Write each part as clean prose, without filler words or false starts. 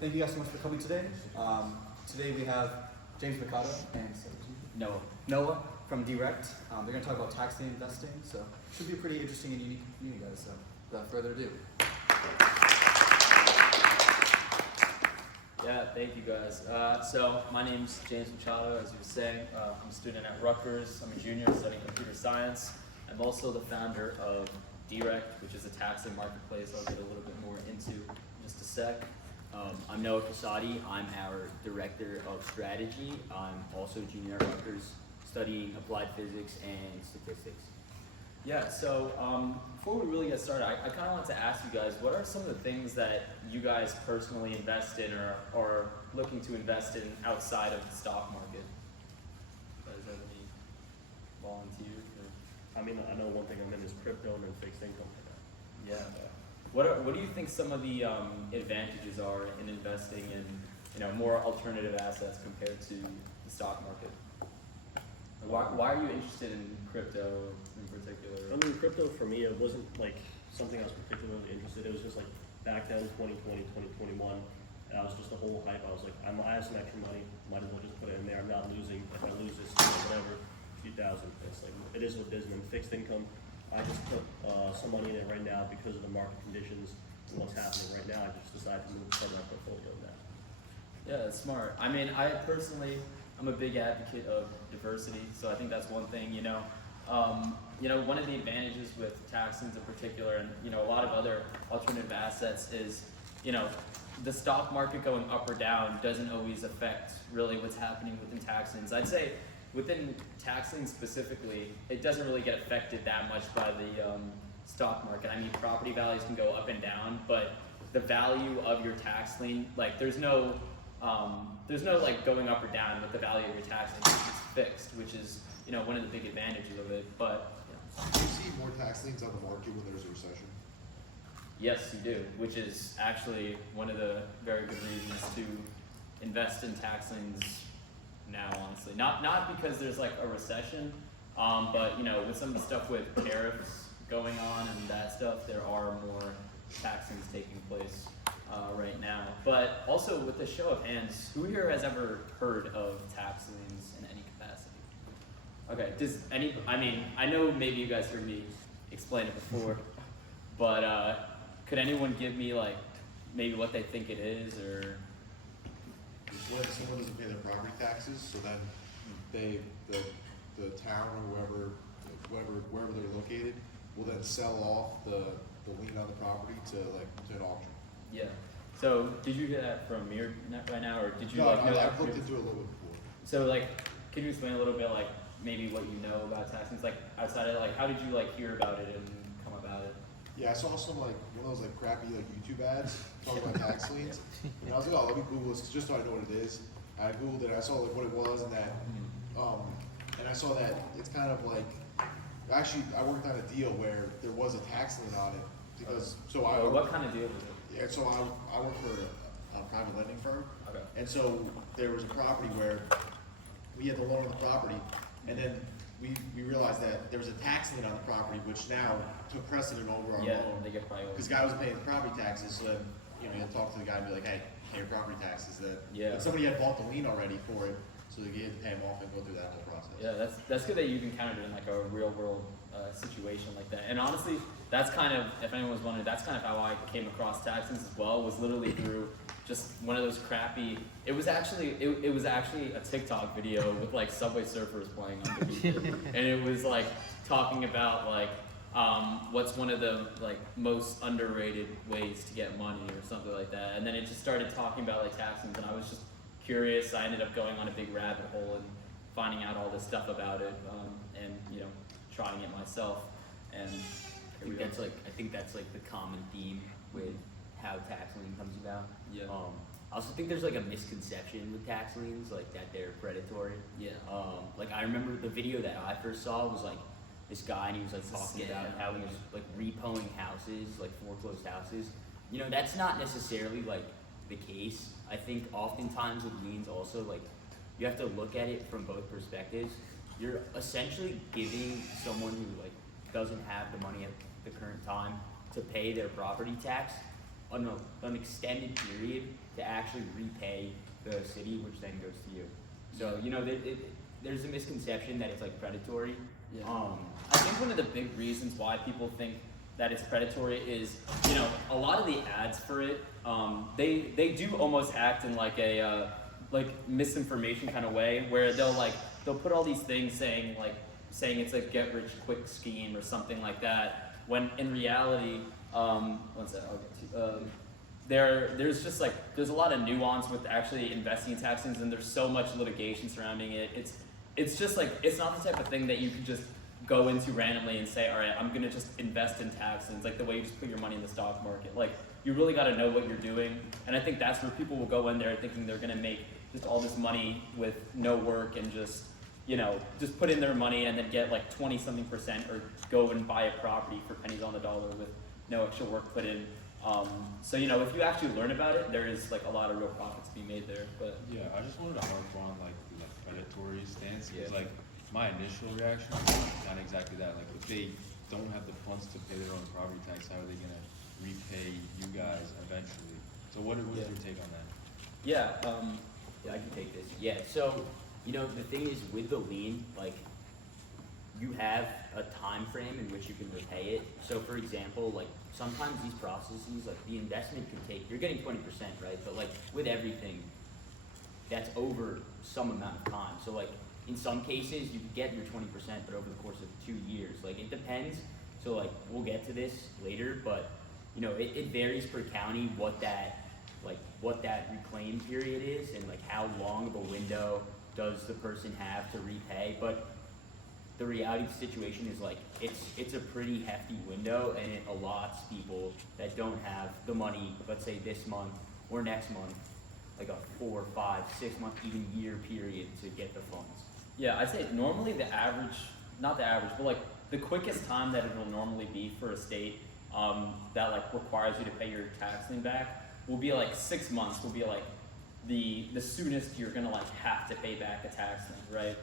thank you guys so much for coming today. Today we have James Machado and Noah from Deerect. They're going to talk about tax lien investing, so it should be a pretty interesting and unique meeting, guys. So without further ado. Yeah, thank you guys. So my name's James Machado, as you were saying. I'm a student at Rutgers. I'm a junior studying computer science. I'm also the founder of Deerect, which is a tax lien marketplace I'll get a little bit more into in just a sec. I'm Noah Casati. I'm our Director of Strategy. I'm also a junior at Rutgers, studying applied physics and statistics. Yeah, so before we really get started, I kind of want to ask you guys, what are some of the things that you guys personally invest in or are looking to invest in outside of the stock market? You guys have any volunteers? I mean, I know one thing I'm in is crypto and then fixed income. Yeah. What do you think some of the advantages are in investing in more alternative assets compared to the stock market? Why are you interested in crypto in particular? I mean, crypto for me, it wasn't like something I was particularly interested in. It was just like back then, 2020, 2021, that was just the whole hype. I was like, I have some extra money, might as well just put it in there. I'm not losing. If I lose this, whatever, a few thousand, it's like, it is what it is. And then fixed income, I just put some money in it right now because of the market conditions and what's happening right now. I just decided to move part of my portfolio in that. Yeah, that's smart. I mean, I'm a big advocate of diversity, so I think that's one thing. One of the advantages with tax liens in particular, and a lot of other alternative assets is, the stock market going up or down doesn't always affect really what's happening within tax liens. I'd say within tax liens specifically, it doesn't really get affected that much by the stock market. I mean, property values can go up and down, but the value of your tax lien, like there's no like going up or down with the value of your tax lien. It's fixed, which is one of the big advantages of it. But do you see more tax liens on the market when there's a recession? yes, you do, which is actually one of the very good reasons to invest in tax liens now, honestly. Not because there's like a recession, but with some of the stuff with tariffs going on and that stuff, there are more tax liens taking place right now. But also with the show of hands, who here has ever heard of tax liens in any capacity? Okay, I know maybe you guys heard me explain it before, but could anyone give me like maybe what they think it is, or? When someone doesn't pay their property taxes, so then the town or wherever they're located will then sell off the lien on the property to an auction. Yeah. So did you hear that from me right now, or did you No, know that? I've looked into it a little bit before. So could you explain a little bit maybe what you know about tax liens, outside of how did you hear about it and come about it? Yeah, I saw some one of those crappy YouTube ads talking about tax liens, and I was like, oh, let me Google this just so I know what it is. I Googled it, I saw what it was, and that, and I saw that it's kind of actually I worked on a deal where there was a tax lien on it because what kind of deal was it? Yeah, so I work for a private lending firm, Okay. and so there was a property where we had the loan on the property, and then we realized that there was a tax lien on the property, which now took precedent over our loan. They get priority. Because the guy wasn't paying property taxes, so then you had to talk to the guy and be like, hey, pay your property taxes. But somebody had bought the lien already for it, so they had to pay him off and go through that whole process. Yeah, that's good that you've encountered it in a real world situation like that. And honestly, that's kind of, if anyone was wondering, that's kind of how I came across tax liens as well. Was literally through just one of those crappy. It was actually a TikTok video with Subway Surfers playing underneath it, and it was talking about what's one of the most underrated ways to get money or something like that. And then it just started talking about tax liens, and I was just curious. I ended up going on a big rabbit hole and finding out all this stuff about it, and trying it myself. And I think that's the common theme with how tax lien comes about. Yeah. I also think there's a misconception with tax liens, that they're predatory. Yeah. I remember the video that I first saw was this guy, and he was talking about how he was repoing houses, foreclosed houses. That's not necessarily the case. I think oftentimes with liens also you have to look at it from both perspectives. You're essentially giving someone who doesn't have the money at the current time to pay their property tax an extended period to actually repay the city, which then goes to you. So, you know, there's a misconception that it's like predatory. Yeah. I think one of the big reasons why people think that it's predatory is, you know, a lot of the ads for it, they do almost act in like a like misinformation kind of way, where they'll put all these things saying it's a get rich quick scheme or something like that, when in reality, one sec, I'll get to there's a lot of nuance with actually investing in tax liens, and there's so much litigation surrounding it. It's just like, it's not the type of thing that you can just go into randomly and say, all right, I'm gonna just invest in tax liens, like the way you just put your money in the stock market. Like, you really gotta know what you're doing, and I think that's where people will go in there thinking they're gonna make just all this money with no work and just, you know, just put in their money and then get like 20-something% or go and buy a property for pennies on the dollar with no extra work put in. So, you know, if you actually learn about it, there is like a lot of real profits to be made there. But Yeah, I just wanted to harp on like the predatory stance, because Yeah. like my initial reaction was not exactly that. Like, if they don't have the funds to pay their own property tax, how are they gonna repay you guys eventually? So what was your take on that? yeah, Yeah, I can take this. Yeah, so, you know, the thing is with the lien, like, you have a time frame in which you can repay it. So for example, like, sometimes these processes, like, the investment could take, you're getting 20%, right? But like, with everything, that's over some amount of time. So like, in some cases, you can get your 20%, but over the course of 2 years. Like, it depends. So like, we'll get to this later, but, you know, it varies per county what that reclaim period is, and like how long of a window does the person have to repay. But the reality of the situation is, like, it's a pretty hefty window, and it allots people that don't have the money, let's say this month or next month, like a 4, 5, 6 month, even year period to get the funds. yeah, I'd say normally the average, not the average, but like the quickest time that it will normally be for a state that like requires you to pay your tax lien back will be like 6 months, will be like the soonest you're gonna like have to pay back a tax lien, right?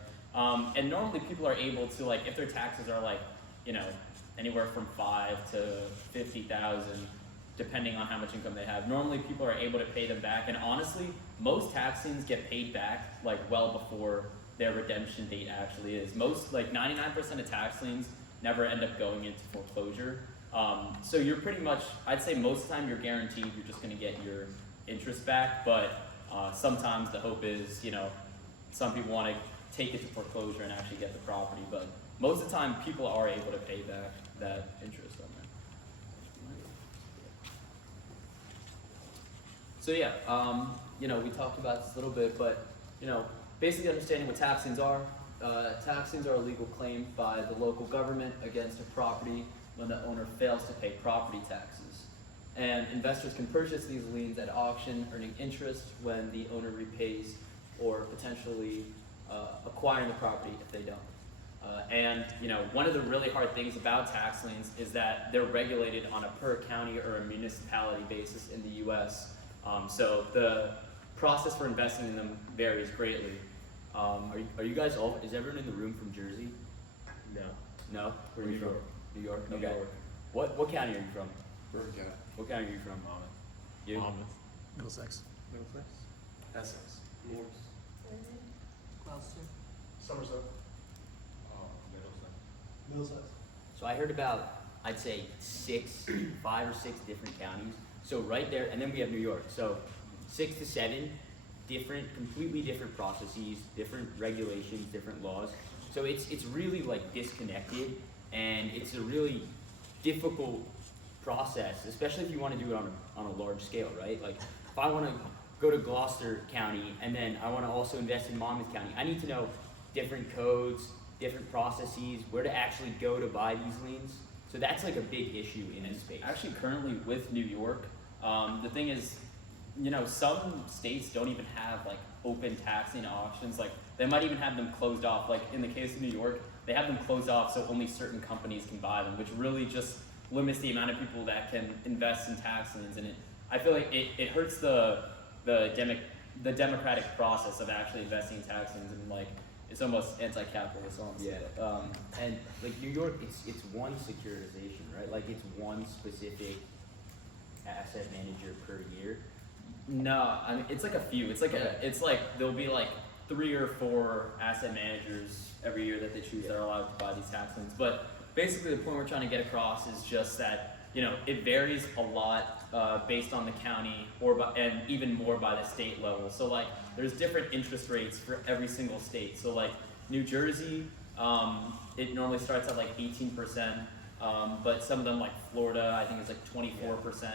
And normally people are able to, like, if their taxes are like, you know, anywhere from 5 to 50,000, depending on how much income they have, normally people are able to pay them back. And honestly, most tax liens get paid back like well before their redemption date actually is. Most, like 99% of tax liens never end up going into foreclosure. So you're pretty much, I'd say most of the time you're guaranteed you're just gonna get your interest back, but sometimes the hope is, you know, some people wanna take it to foreclosure and actually get the property, but most of the time people are able to pay back that interest on that. So yeah, you know, we talked about this a little bit, but, you know, basically understanding what tax liens are. Tax liens are a legal claim by the local government against a property when the owner fails to pay property taxes. And investors can purchase these liens at auction, earning interest when the owner repays, or potentially acquiring the property if they don't. And, you know, one of the really hard things about tax liens is that they're regulated on a per county or a municipality basis in the US. So the process for investing in them varies greatly. Are you guys all, is everyone in the room from Jersey? No. No? Where are New you from? York. New York? New Okay. York. What county are you from? Bergen County. What county are you from? You? Middlesex. Essex. North. Somerset. Middlesex. So I heard about, I'd say 5 or 6 different counties. So right there, and then we have New York. So 6 to 7 different, completely different processes, different regulations, different laws. So it's really like disconnected, and it's a really difficult process, especially if you want to do it on a large scale, right? Like, if I want to go to Gloucester County and then I want to also invest in Monmouth County, I need to know different codes, different processes, where to actually go to buy these liens. So that's like a big issue in this space. Actually, currently with New York, the thing is, you know, some states don't even have like open tax lien auctions. Like, they might even have them closed off. Like in the case of New York, they have them closed off so only certain companies can buy them, which really just limits the amount of people that can invest in tax liens. And I feel like it hurts the democratic process of actually investing in tax liens, and like it's almost anti-capitalist, honestly. Yeah. And like New York, it's one securitization, right? Like, it's one specific asset manager per year? No, I mean it's like a few. It's like it's like there'll be like 3 or 4 asset managers every year that they choose that are allowed to buy these tax liens. But basically, the point we're trying to get across is just that it varies a lot based on the county and even more by the state level. So like there's different interest rates for every single state. So like New Jersey, it normally starts at like 18%, but some of them like Florida, I think it's like 24%.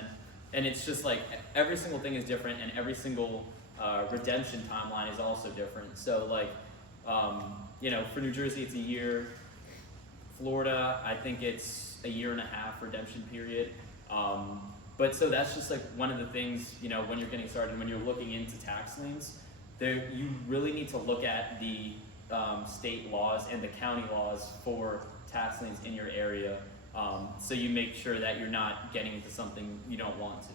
And it's just like every single thing is different, and every single redemption timeline is also different. So like, for New Jersey, it's a year. Florida, I think it's a 1.5 year redemption period. But so that's just like one of the things, when you're getting started, when you're looking into tax liens, you really need to look at the state laws and the county laws for tax liens in your area. So you make sure that you're not getting into something you don't want to.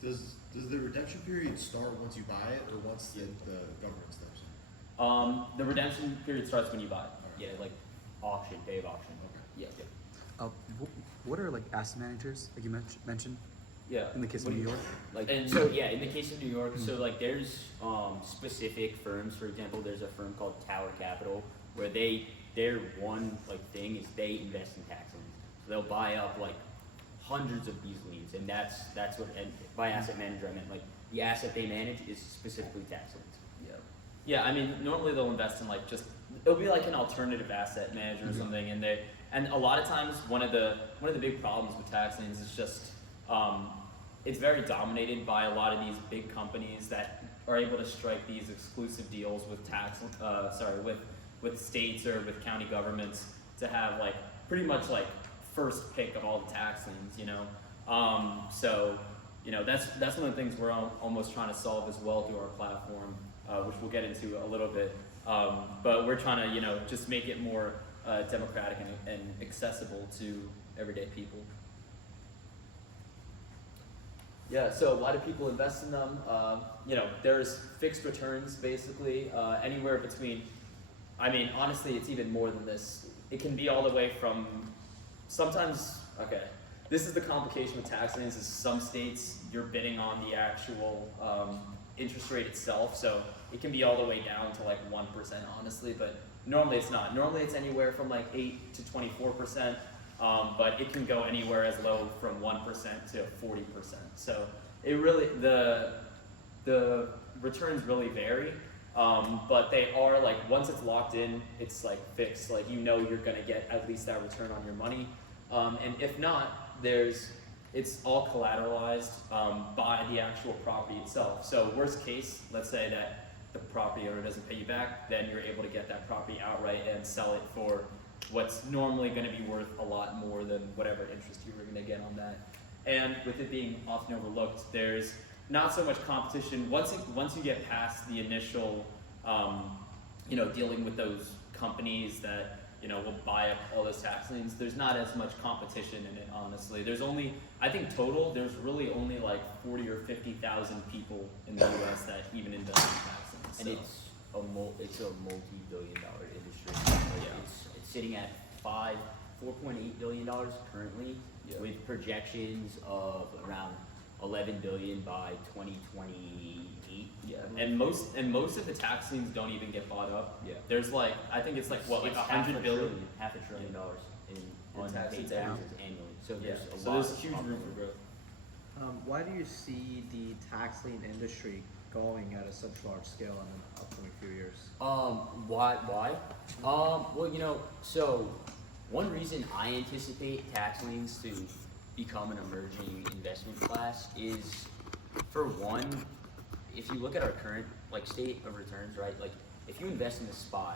Does the redemption period start once you buy it, or once the government steps in? The redemption period starts when you buy it. Yeah, like auction, day of auction. Okay. Yeah. What are like asset managers, like you mentioned, Yeah. in the case of New York? Like, And- so yeah, in the case of New York, so like there's specific firms. For example, there's a firm called Tower Capital where their one like thing is they invest in tax liens. So they'll buy up like hundreds of these liens, and that's what. And by asset manager, I meant like the asset they manage is specifically tax liens. Yeah, I mean, normally they'll invest in like it'll be like an alternative asset manager or something, and a lot of times one of the big problems with tax liens is just it's very dominated by a lot of these big companies that are able to strike these exclusive deals with with states or with county governments to have like pretty much like first pick of all the tax liens, So that's one of the things we're almost trying to solve as well through our platform, which we'll get into a little bit. But we're trying to just make it more democratic and accessible to everyday people. Yeah, so why do people invest in them? There's fixed returns basically, anywhere between, I mean, honestly, it's even more than this. It can be all the way from this is the complication with tax liens is some states you're bidding on the actual interest rate itself, so it can be all the way down to like 1% honestly, but normally it's not. Normally it's anywhere from like 8 to 24%. But it can go anywhere as low from 1% to 40%. So it really the returns really vary, but they are like once it's locked in, it's like fixed. Like you're gonna get at least that return on your money, and if not, it's all collateralized by the actual property itself. So worst case, let's say that the property owner doesn't pay you back, then you're able to get that property outright and sell it for what's normally going to be worth a lot more than whatever interest you were going to get on that. And with it being often overlooked, there's not so much competition. Once you get past the initial, dealing with those companies that, will buy up all those tax liens, there's not as much competition in it, honestly. There's only, I think total, there's really only like 40 or 50,000 people in the US that even invest in tax liens. And it's a multi-billion-dollar industry. Like, it's sitting at $4.8 billion currently, with projections of around 11 billion by 2028. Yeah, and most of the tax liens don't even get bought up. Yeah. There's like, I think it's like what, like It's $100 billion? $500 billion in taxes unpaid taxes annually. So Yeah, there's a so lot there's of huge room opportunity. for growth. Why do you see the tax lien industry going at a such large scale in the upcoming few years? Why? Well, so one reason I anticipate tax liens to become an emerging investment class is, for one, if you look at our current state of returns, right? Like if you invest in the SPY,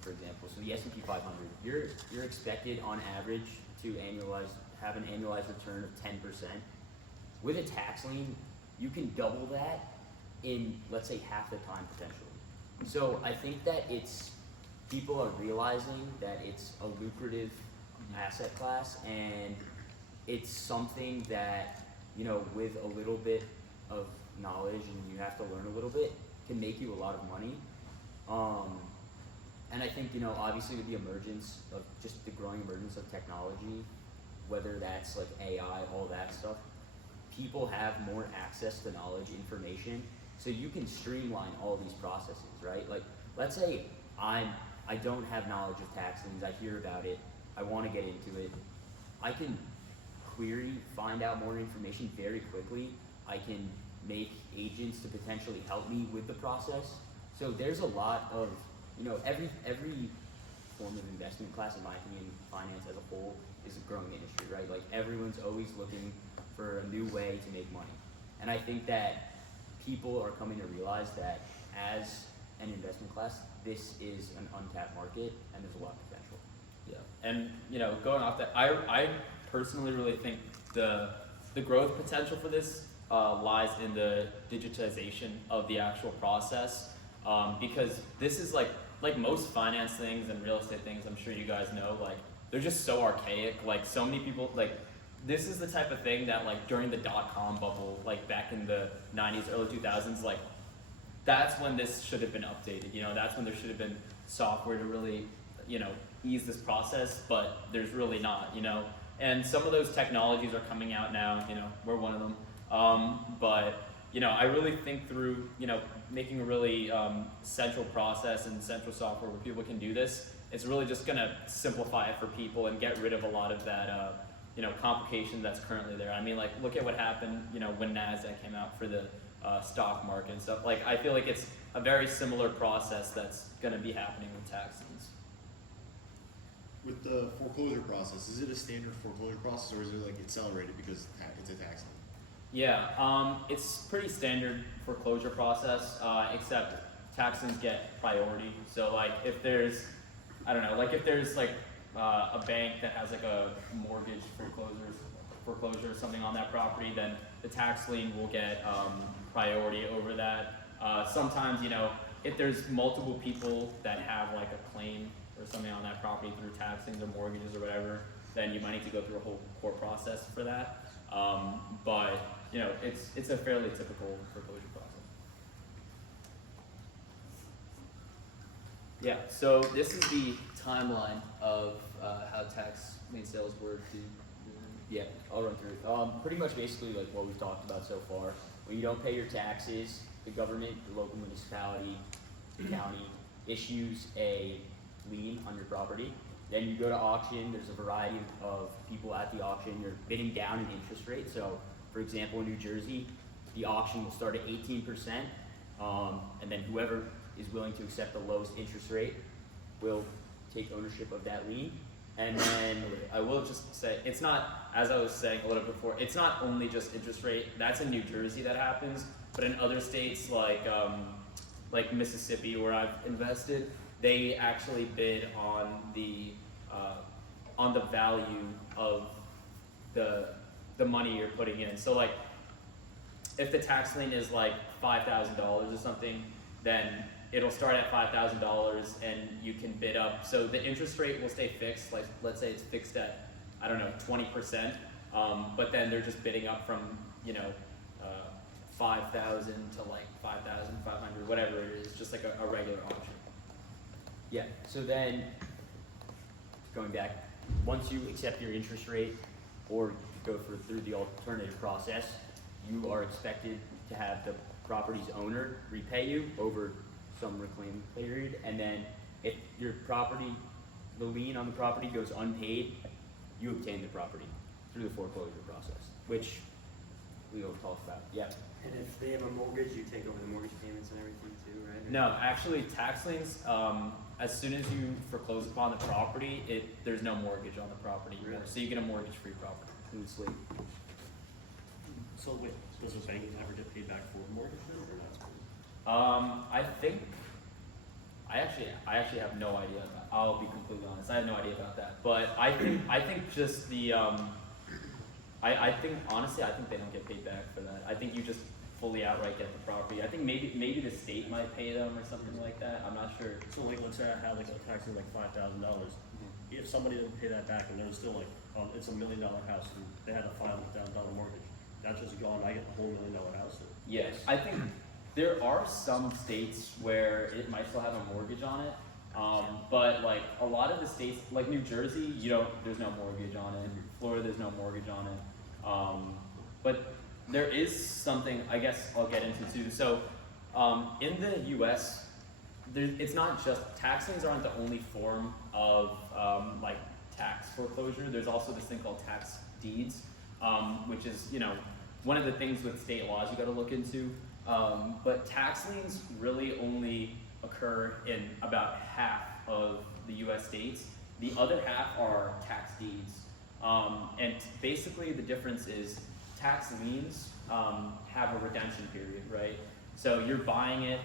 for example, so the S&P 500, you're expected on average to have an annualized return of 10%. With a tax lien, you can double that in, let's say, half the time potentially. So I think that people are realizing that it's a lucrative asset class, and it's something that, with a little bit of knowledge, and you have to learn a little bit, can make you a lot of money. And I think, obviously with the emergence of just the growing emergence of technology, whether that's like AI, all that stuff, people have more access to knowledge, information, so you can streamline all these processes, right? Like, let's say I don't have knowledge of tax liens, I hear about it, I want to get into it, I can query, find out more information very quickly. I can make agents to potentially help me with the process. So there's a lot of, every form of investment class, in my opinion, finance as a whole, is a growing industry, right? Like, everyone's always looking for a new way to make money. And I think that people are coming to realize that as an investment class, this is an untapped market and there's a lot of potential. Yeah, and going off that, I personally really think the growth potential for this lies in the digitization of the actual process, because this is like most finance things and real estate things, I'm sure you guys know, like, they're just so archaic. Like, so many people, like, this is the type of thing that, like, during the dot-com bubble, like back in the 90s, early 2000s, like, that's when this should have been updated. That's when there should have been software to really, ease this process, but there's really not, And some of those technologies are coming out now, we're one of them. But I really think through, making a really central process and central software where people can do this, it's really just gonna simplify it for people and get rid of a lot of that, complication that's currently there. I mean, like, look at what happened, when NASDAQ came out for the stock market and stuff. Like, I feel like it's a very similar process that's gonna be happening with tax liens. With the foreclosure process, is it a standard foreclosure process, or is it like accelerated because it's a tax lien? Yeah, it's pretty standard foreclosure process, except tax liens get priority. So, like, if there's, I don't know, like, if there's like a bank that has like a mortgage foreclosure or something on that property, then the tax lien will get priority over that. Sometimes, if there's multiple people that have like a claim or something on that property through tax liens or mortgages or whatever, then you might need to go through a whole court process for that. But it's a fairly typical foreclosure process. Yeah, so this is the timeline of how tax lien sales work. Yeah, I'll run through it. Pretty much basically like what we've talked about so far. When you don't pay your taxes, the government, the local municipality, the county issues a lien on your property. Then you go to auction. There's a variety of people at the auction. You're bidding down an interest rate. So, for example, in New Jersey, the auction will start at 18%, and then whoever is willing to accept the lowest interest rate will take ownership of that lien. And then I will just say, it's not, as I was saying a little before, it's not only just interest rate. That's in New Jersey that happens, but in other states like Mississippi, where I've invested, they actually bid on the value of the money you're putting in. So, like, if the tax lien is like $5,000 or something, then it'll start at $5,000 and you can bid up. So the interest rate will stay fixed. Like, let's say it's fixed at, I don't know, 20%. But then they're just bidding up from, 5,000 to like 5,500, whatever it is, just like a regular auction. yeah, so then going back, once you accept your interest rate or go through the alternative process, you are expected to have the property's owner repay you over some reclaim period, and then if your property, the lien on the property goes unpaid, you obtain the property through the foreclosure process, which we will talk about. Yeah. And if they have a mortgage, you take over the mortgage payments and everything too, right? No, actually, tax liens, as soon as you foreclose upon the property, there's no mortgage on the property anymore. Really? So you get a mortgage-free property. Clean slate. So wait, does the bank ever get paid back for the mortgage or not? I actually have no idea. I'll be completely honest. I have no idea about that. But I think just the I think honestly, I think they don't get paid back for that. I think you just fully outright get the property. I think maybe the state might pay them or something like that. I'm not sure. So like, let's say I had like a tax lien like $5,000. If somebody didn't pay that back and there was still like, it's $1 million house and they had a $5,000 mortgage, that's just gone. I get the whole $1 million house. Yes, I think there are some states where it might still have a mortgage on it, but like a lot of the states, like New Jersey, there's no mortgage on it. Florida, there's no mortgage on it. But there is something I guess I'll get into too. So in the U.S., it's not just tax liens aren't the only form of like tax foreclosure. There's also this thing called tax deeds, which is one of the things with state laws you got to look into. But tax liens really only occur in about half of the U.S. states. The other half are tax deeds. And basically the difference is tax liens have a redemption period, right? So you're buying it,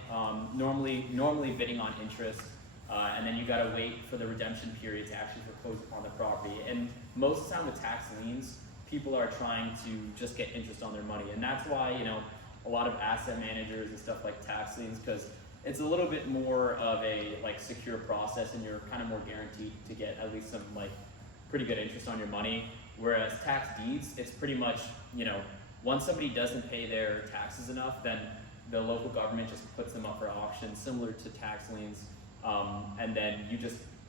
normally bidding on interest, and then you gotta wait for the redemption period to actually foreclose upon the property. And most of the time with tax liens, people are trying to just get interest on their money. And that's why, a lot of asset managers and stuff like tax liens, because it's a little bit more of a secure process, and you're kind of more guaranteed to get at least some pretty good interest on your money. Whereas tax deeds, it's pretty much, once somebody doesn't pay their taxes enough, then the local government just puts them up for auction, similar to tax liens. And then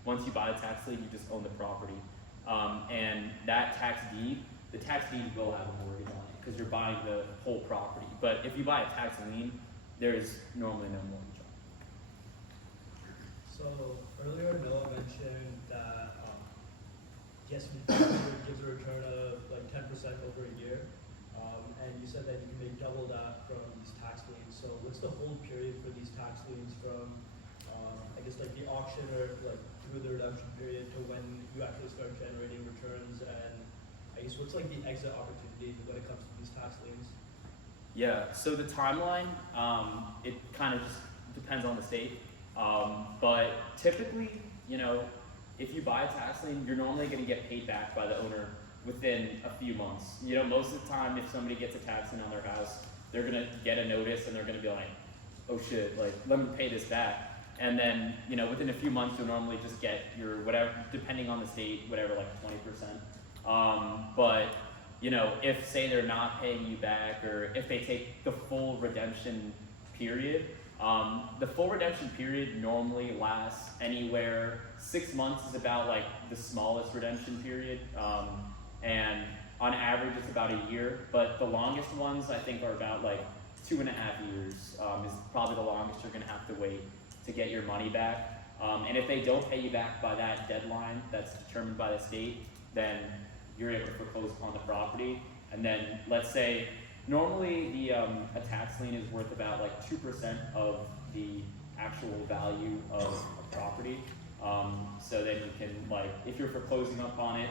once you buy a tax lien, you just own the property. And that the tax deed will have a mortgage on it, because you're buying the whole property. But if you buy a tax lien, there's normally no mortgage on it. So earlier Noah mentioned that gives a return of 10% over a year, and you said that you can make double that from these tax liens. So what's the hold period for these tax liens from I guess the auction or through the redemption period to when you actually start generating returns, and I guess what's the exit opportunity when it comes to these tax liens? Yeah, so the timeline, it kind of just depends on the state. But typically, if you buy a tax lien, you're normally going to get paid back by the owner within a few months. Most of the time, if somebody gets a tax lien on their house, they're going to get a notice and they're going to be like, oh shit, let me pay this back. And then, within a few months, you'll normally just get your whatever, depending on the state, whatever, 20%. But if say they're not paying you back, or if they take the full redemption period, the full redemption period normally lasts anywhere, 6 months is about the smallest redemption period, and on average it's about a year, but the longest ones I think are about 2.5 years, is probably the longest you're gonna have to wait to get your money back. And if they don't pay you back by that deadline that's determined by the state, then you're able to foreclose upon the property. And then let's say normally a tax lien is worth about 2% of the actual value of a property. So then you can if you're foreclosing upon it,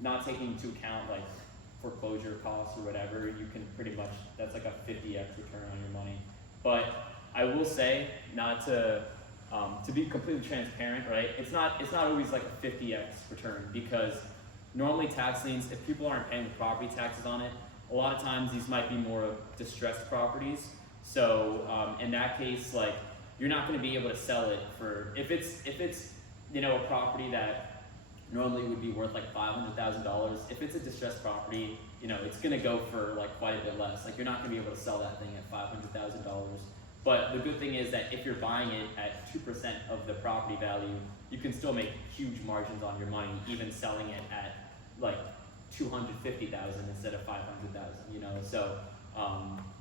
not taking into account foreclosure costs or whatever, you can pretty much, that's a 50x return on your money. But I will say, not to be completely transparent, right? It's not always a 50x return, because normally tax liens, if people aren't paying the property taxes on it, a lot of times these might be more of distressed properties. So in that case, you're not going to be able to sell it for, if it's a property that normally would be worth $500,000. If it's a distressed property, it's going to go for quite a bit less. You're not going to be able to sell that thing at $500,000. But the good thing is that if you're buying it at 2% of the property value, you can still make huge margins on your money, even selling it at $250,000 instead of $500,000. So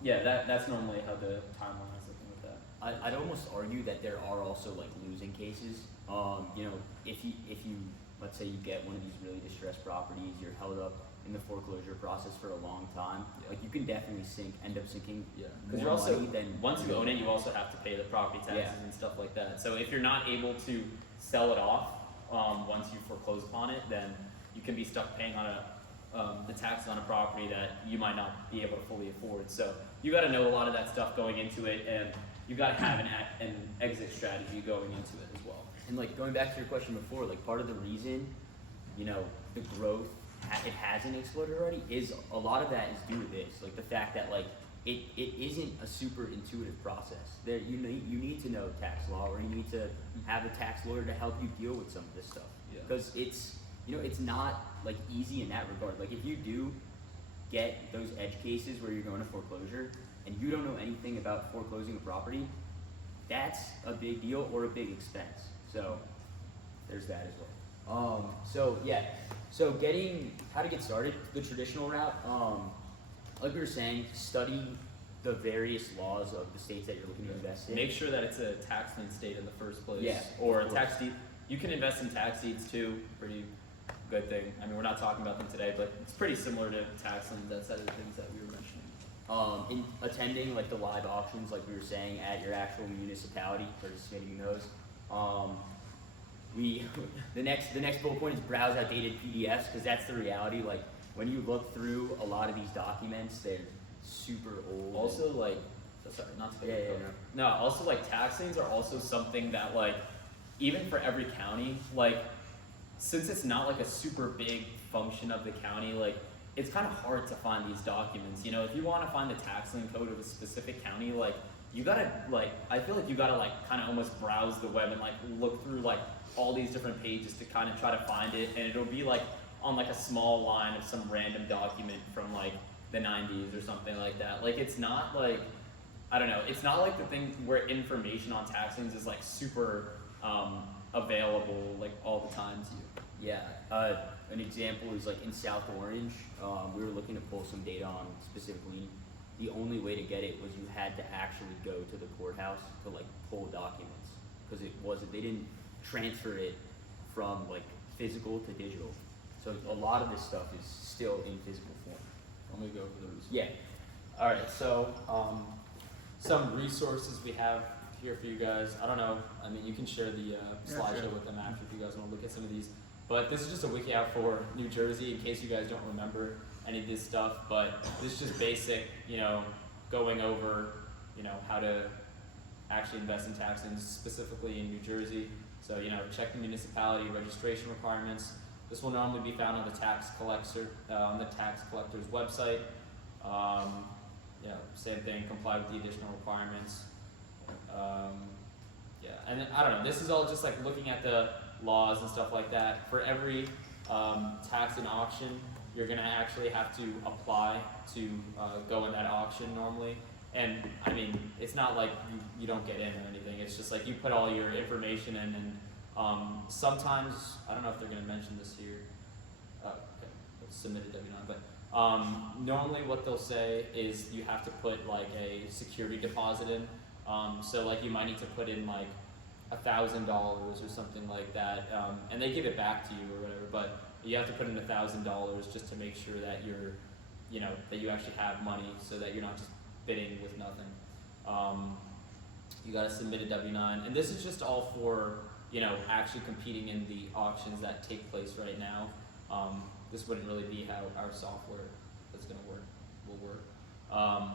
yeah, that's normally how the timeline is looking with that. I'd almost argue that there are also losing cases. If you let's say you get one of these really distressed properties, you're held up in the foreclosure process for a long time. You can definitely end up sinking. Yeah, because you're also once you own it, you also have to pay the property taxes and stuff like that. So if you're not able to sell it off once you foreclose upon it, then you can be stuck paying on the taxes on a property that you might not be able to fully afford. So you got to know a lot of that stuff going into it, and you got to have an exit strategy going into it as well. And going back to your question before, part of the reason, the growth it hasn't exploded already is a lot of that is due to this, the fact that it isn't a super intuitive process. There you need to know tax law, or you need to have a tax lawyer to help you deal with some of this stuff. Because it's it's not easy in that regard. If you do get those edge cases where you're going to foreclosure and you don't know anything about foreclosing a property, that's a big deal or a big expense. So there's that as well. So getting how to get started, the traditional route. like we were saying, study the various laws of the states that you're looking to invest in. Make sure that it's a tax lien state in the first place. Yeah, Or of a tax deed. You can invest in tax deeds too. Pretty good thing. I mean, we're not talking about them today, but it's pretty similar to tax liens. That's other things that we were mentioning. In attending like the live auctions, like we were saying, at your actual municipality, participating in those. The next bullet point is browse outdated PDFs, because that's the reality. Like when you look through a lot of these documents, they're super old. Also, like, sorry, not to Yeah, no. Also, like, tax liens are also something that, like, even for every county, like, since it's not like a super big function of the county, like, it's kind of hard to find these documents. You know, if you want to find the tax lien code of a specific county, like, you gotta, like, I feel like you gotta, like, kind of almost browse the web and, like, look through, like, all these different pages to kind of try to find it, and it'll be, like, on, like, a small line of some random document from, like, the 90s or something like that. Like, it's not, like, I don't know, it's not like the thing where information on tax liens is, like, super available, like, all the time to you. Yeah, an example is like in South Orange, we were looking to pull some data on specifically. The only way to get it was you had to actually go to the courthouse to like pull documents, because they didn't transfer it from like physical to digital. So a lot of this stuff is still in physical form. I'm gonna go over the resources. Yeah. All right, so some resources we have here for you guys. I don't know. I mean, you can share the slideshow with them after if you guys want to look at some of these. But this is just a wiki out for New Jersey in case you guys don't remember any of this stuff. But this is just basic, you know, going over, you know, how to actually invest in tax liens specifically in New Jersey. So, you know, check the municipality registration requirements. This will normally be found on the tax collector's website. You know, same thing, comply with the additional requirements. Yeah, and then, I don't know, this is all just like looking at the laws and stuff like that. For every tax and auction, you're gonna actually have to apply to go in that auction normally. And I mean, it's not like you don't get in or anything. It's just like you put all your information in, and sometimes, I don't know if they're gonna mention this here. Okay, it's submitted W9, but normally what they'll say is you have to put like a security deposit in. So like you might need to put in like $1,000 or something like that, and they give it back to you or whatever, but you have to put in $1,000 just to make sure that you're, you know, that you actually have money, so that you're not just bidding with nothing. You gotta submit a W9, and this is just all for, you know, actually competing in the auctions that take place right now. This wouldn't really be how our software will work.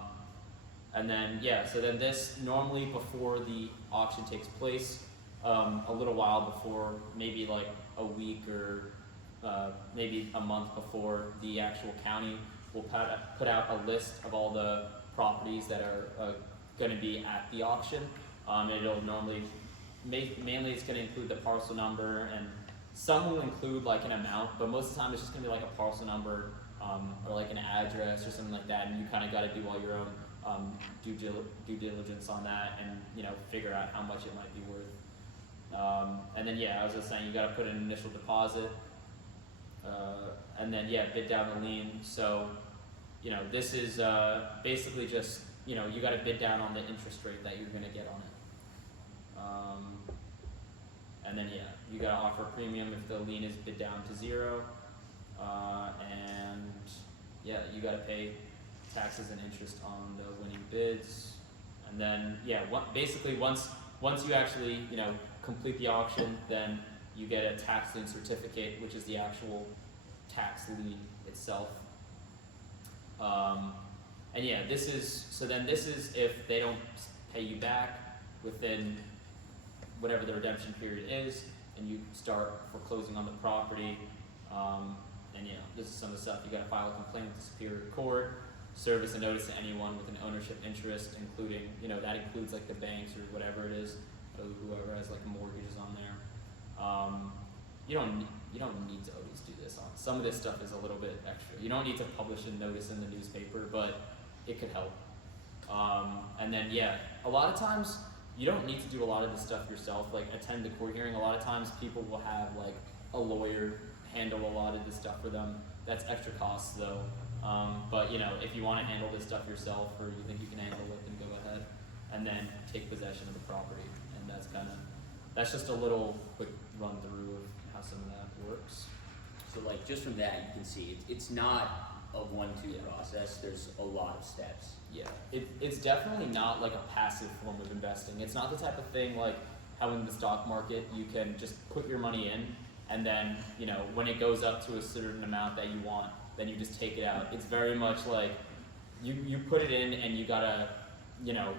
And then, yeah, so then this, normally before the auction takes place, a little while before, maybe like a week or maybe a month before, the actual county will put out a list of all the properties that are gonna be at the auction. It'll normally, mainly it's gonna include the parcel number, and some will include like an amount, but most of the time it's just gonna be like a parcel number, or like an address or something like that, and you kinda gotta do all your own due diligence on that, and you know, figure out how much it might be worth. And then yeah, I was just saying, you gotta put an initial deposit, and then yeah, bid down the lien. So, you know, this is basically just, you know, you gotta bid down on the interest rate that you're gonna get on it. And then yeah, you gotta offer a premium if the lien is bid down to 0, and yeah, you gotta pay taxes and interest on the winning bids. And then yeah, basically once you actually, you know, complete the auction, then you get a tax lien certificate, which is the actual tax lien itself. And yeah, this is if they don't pay you back within whatever the redemption period is, and you start foreclosing on the property. And you know, this is some of the stuff. You gotta file a complaint with the Superior Court, service a notice to anyone with an ownership interest, including, you know, that includes like the banks or whatever it is, or whoever has like mortgages on there. You don't need to always do this. Some of this stuff is a little bit extra. You don't need to publish a notice in the newspaper, but it could help. And then yeah, a lot of times you don't need to do a lot of this stuff yourself, like attend the court hearing. A lot of times people will have like a lawyer handle a lot of this stuff for them. that's extra costs though. But you know, if you want to handle this stuff yourself, or you think you can handle it, then go ahead and then take possession of the property. And that's just a little quick run through of how some of that works. So like just from that, you can see it's not a 1-2 process. There's a lot of steps. Yeah, it's definitely not like a passive form of investing. It's not the type of thing like how in the stock market you can just put your money in and then, you know, when it goes up to a certain amount that you want, then you just take it out. It's very much like you put it in and you gotta, you know,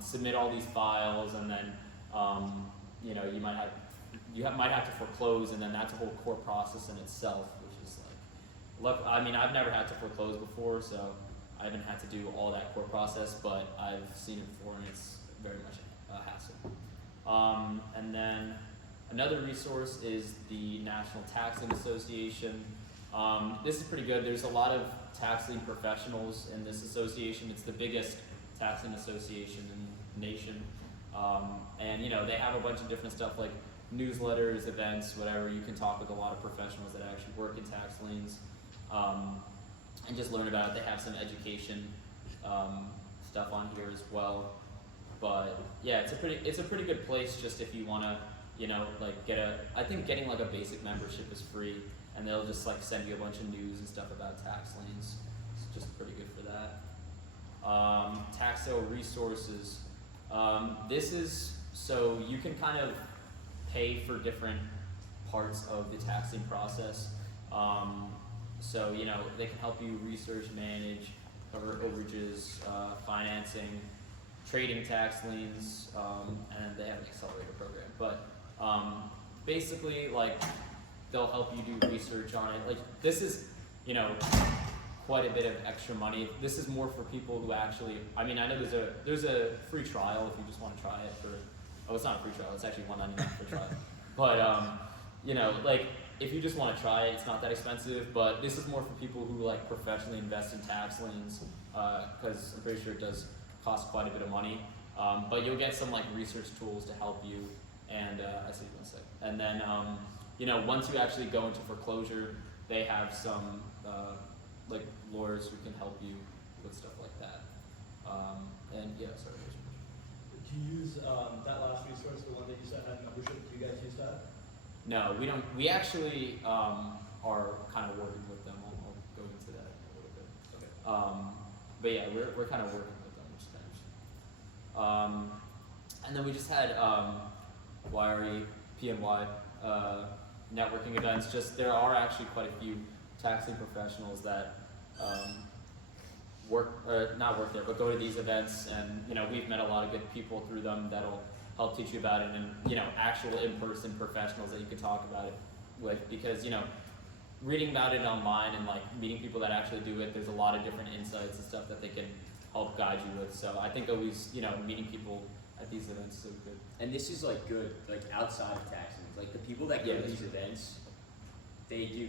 submit all these files, and then, you know, you might have to foreclose, and then that's a whole court process in itself, which is like, look, I mean, I've never had to foreclose before, so I haven't had to do all that court process, but I've seen it before, and it's very much a hassle. And then another resource is the National Tax Lien Association. This is pretty good. There's a lot of tax lien professionals in this association. It's the biggest tax lien association in the nation. And you know, they have a bunch of different stuff like newsletters, events, whatever. You can talk with a lot of professionals that actually work in tax liens, and just learn about it. They have some education stuff on here as well. But yeah, it's a pretty good place just if you want to, you know, like I think getting like a basic membership is free, and they'll just like send you a bunch of news and stuff about tax liens. It's just pretty good for that. Tax sale resources. This is so you can kind of pay for different parts of the tax lien process. So you know, they can help you research, manage, cover overages, financing, trading tax liens, and they have an accelerator program. But basically, like, they'll help you do research on it. Like, this is, you know, quite a bit of extra money. This is more for people who actually, I mean, I know there's a free trial if you just want to try it for, oh, it's not a free trial, it's actually $1.99 for trial. But, you know, like, if you just want to try it, it's not that expensive, but this is more for people who, like, professionally invest in tax liens, because I'm pretty sure it does cost quite a bit of money. But you'll get some, like, research tools to help you, and, I see one sec. And then, you know, once you actually go into foreclosure, they have some, like, lawyers who can help you with stuff like that. And yeah, sorry. Do you use that last resource, the one that you said had membership? Do you guys use that? No, we don't. We actually are kind of working with them. I'll go into that in a little bit. Okay. But yeah, we're kind of working with them, which is kind of interesting. And then we just had YRE, PNY networking events. Just there are actually quite a few tax lien professionals that not work there, but go to these events, and you know, we've met a lot of good people through them that'll help teach you about it, and you know, actual in-person professionals that you can talk about it with, because you know, reading about it online and like meeting people that actually do it, there's a lot of different insights and stuff that they can help guide you with. So I think always, you know, meeting people at these events is so good. And this is like good, like outside of tax liens. Like the people that go to these events, they do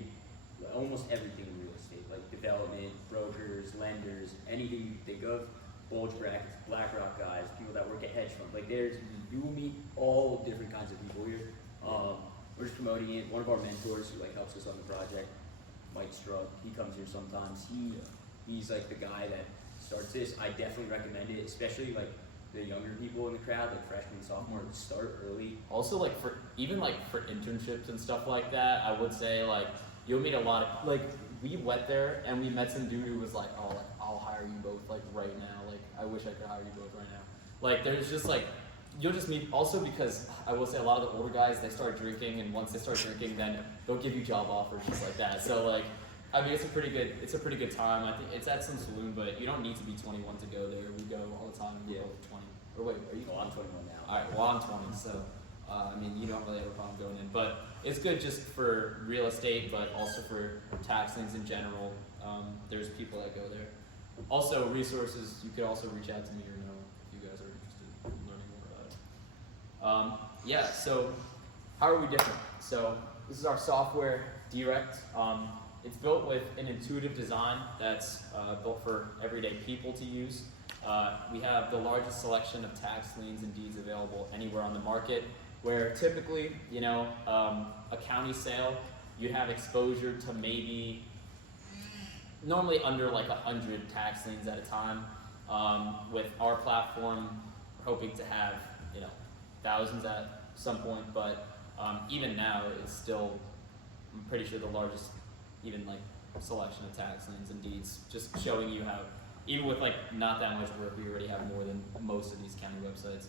almost everything in real estate, like development, brokers, lenders, anything. They go bulge brackets, BlackRock guys, people that work at hedge funds. Like you will meet all different kinds of people here. We're just promoting it. One of our mentors who like helps us on the project, Mike Strub, he comes here sometimes. He's like the guy that starts this. I definitely recommend it, especially like the younger people in the crowd, like freshmen, sophomore, start early. Also, like for internships and stuff like that, I would say like you'll meet a lot of, like, we went there and we met some dude who was like, oh, like I'll hire you both like right now. Like I wish I could hire you both right now. Like there's just like, you'll just meet, also because I will say a lot of the older guys, they start drinking, and once they start drinking, then they'll give you job offers just like that. So like, I mean, it's a pretty good time. I think it's at some saloon, but you don't need to be 21 to go there. We go all the time. We go to 20. Or wait, are you? Oh, I'm 21 now. All right, well I'm 20, so I mean, you don't really have a problem going in, but it's good just for real estate, but also for tax liens in general. There's people that go there. Also, resources, you could also reach out to me or know if you guys are interested in learning more about it. Yeah, so how are we different? So this is our software, Deerect. It's built with an intuitive design that's built for everyday people to use. We have the largest selection of tax liens and deeds available anywhere on the market, where typically, you know, a county sale, you'd have exposure to maybe normally under like 100 tax liens at a time. With our platform, we're hoping to have, you know, thousands at some point, but even now it's still, I'm pretty sure, the largest even like selection of tax liens and deeds, just showing you how even with like not that much work, we already have more than most of these county websites.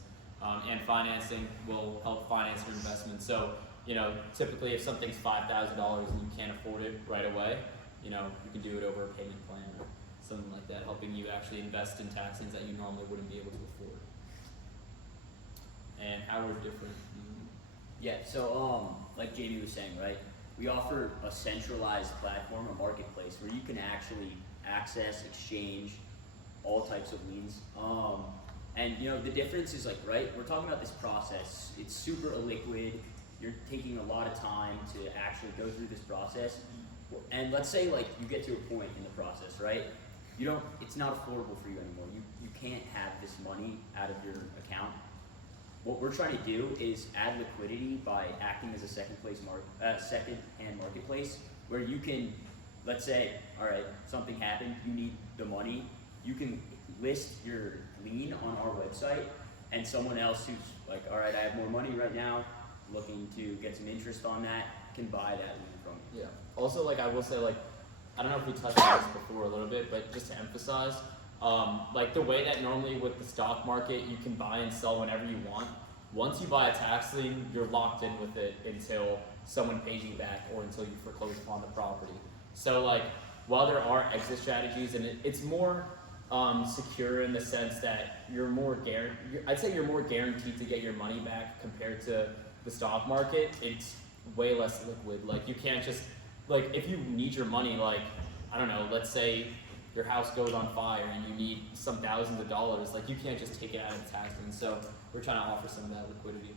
And financing will help finance your investment. So, you know, typically if something's $5,000 and you can't afford it right away, you know, you can do it over a payment plan or something like that, helping you actually invest in tax liens that you normally wouldn't be able to afford. And how we're different. Yeah, so like JB was saying, right? We offer a centralized platform, a marketplace where you can actually access, exchange all types of liens. And you know, the difference is like, right, we're talking about this process. It's super illiquid. You're taking a lot of time to actually go through this process. And let's say like you get to a point in the process, right? It's not affordable for you anymore. You can't have this money out of your account. What we're trying to do is add liquidity by acting as a second-hand marketplace where you can, let's say, all right, something happened, you need the money, you can list your lien on our website, and someone else who's like, all right, I have more money right now, looking to get some interest on that, can buy that lien from you. Yeah. Also, like I will say, like, I don't know if we touched on this before a little bit, but just to emphasize, like the way that normally with the stock market you can buy and sell whenever you want. Once you buy a tax lien, you're locked in with it until someone pays you back or until you foreclose upon the property. So like, while there are exit strategies and it's more secure in the sense that you're more I'd say you're more guaranteed to get your money back compared to the stock market. It's way less liquid. Like you can't just, like if you need your money, like, I don't know, let's say your house goes on fire and you need some thousands of dollars, like you can't just take it out of the tax lien. So we're trying to offer some of that liquidity.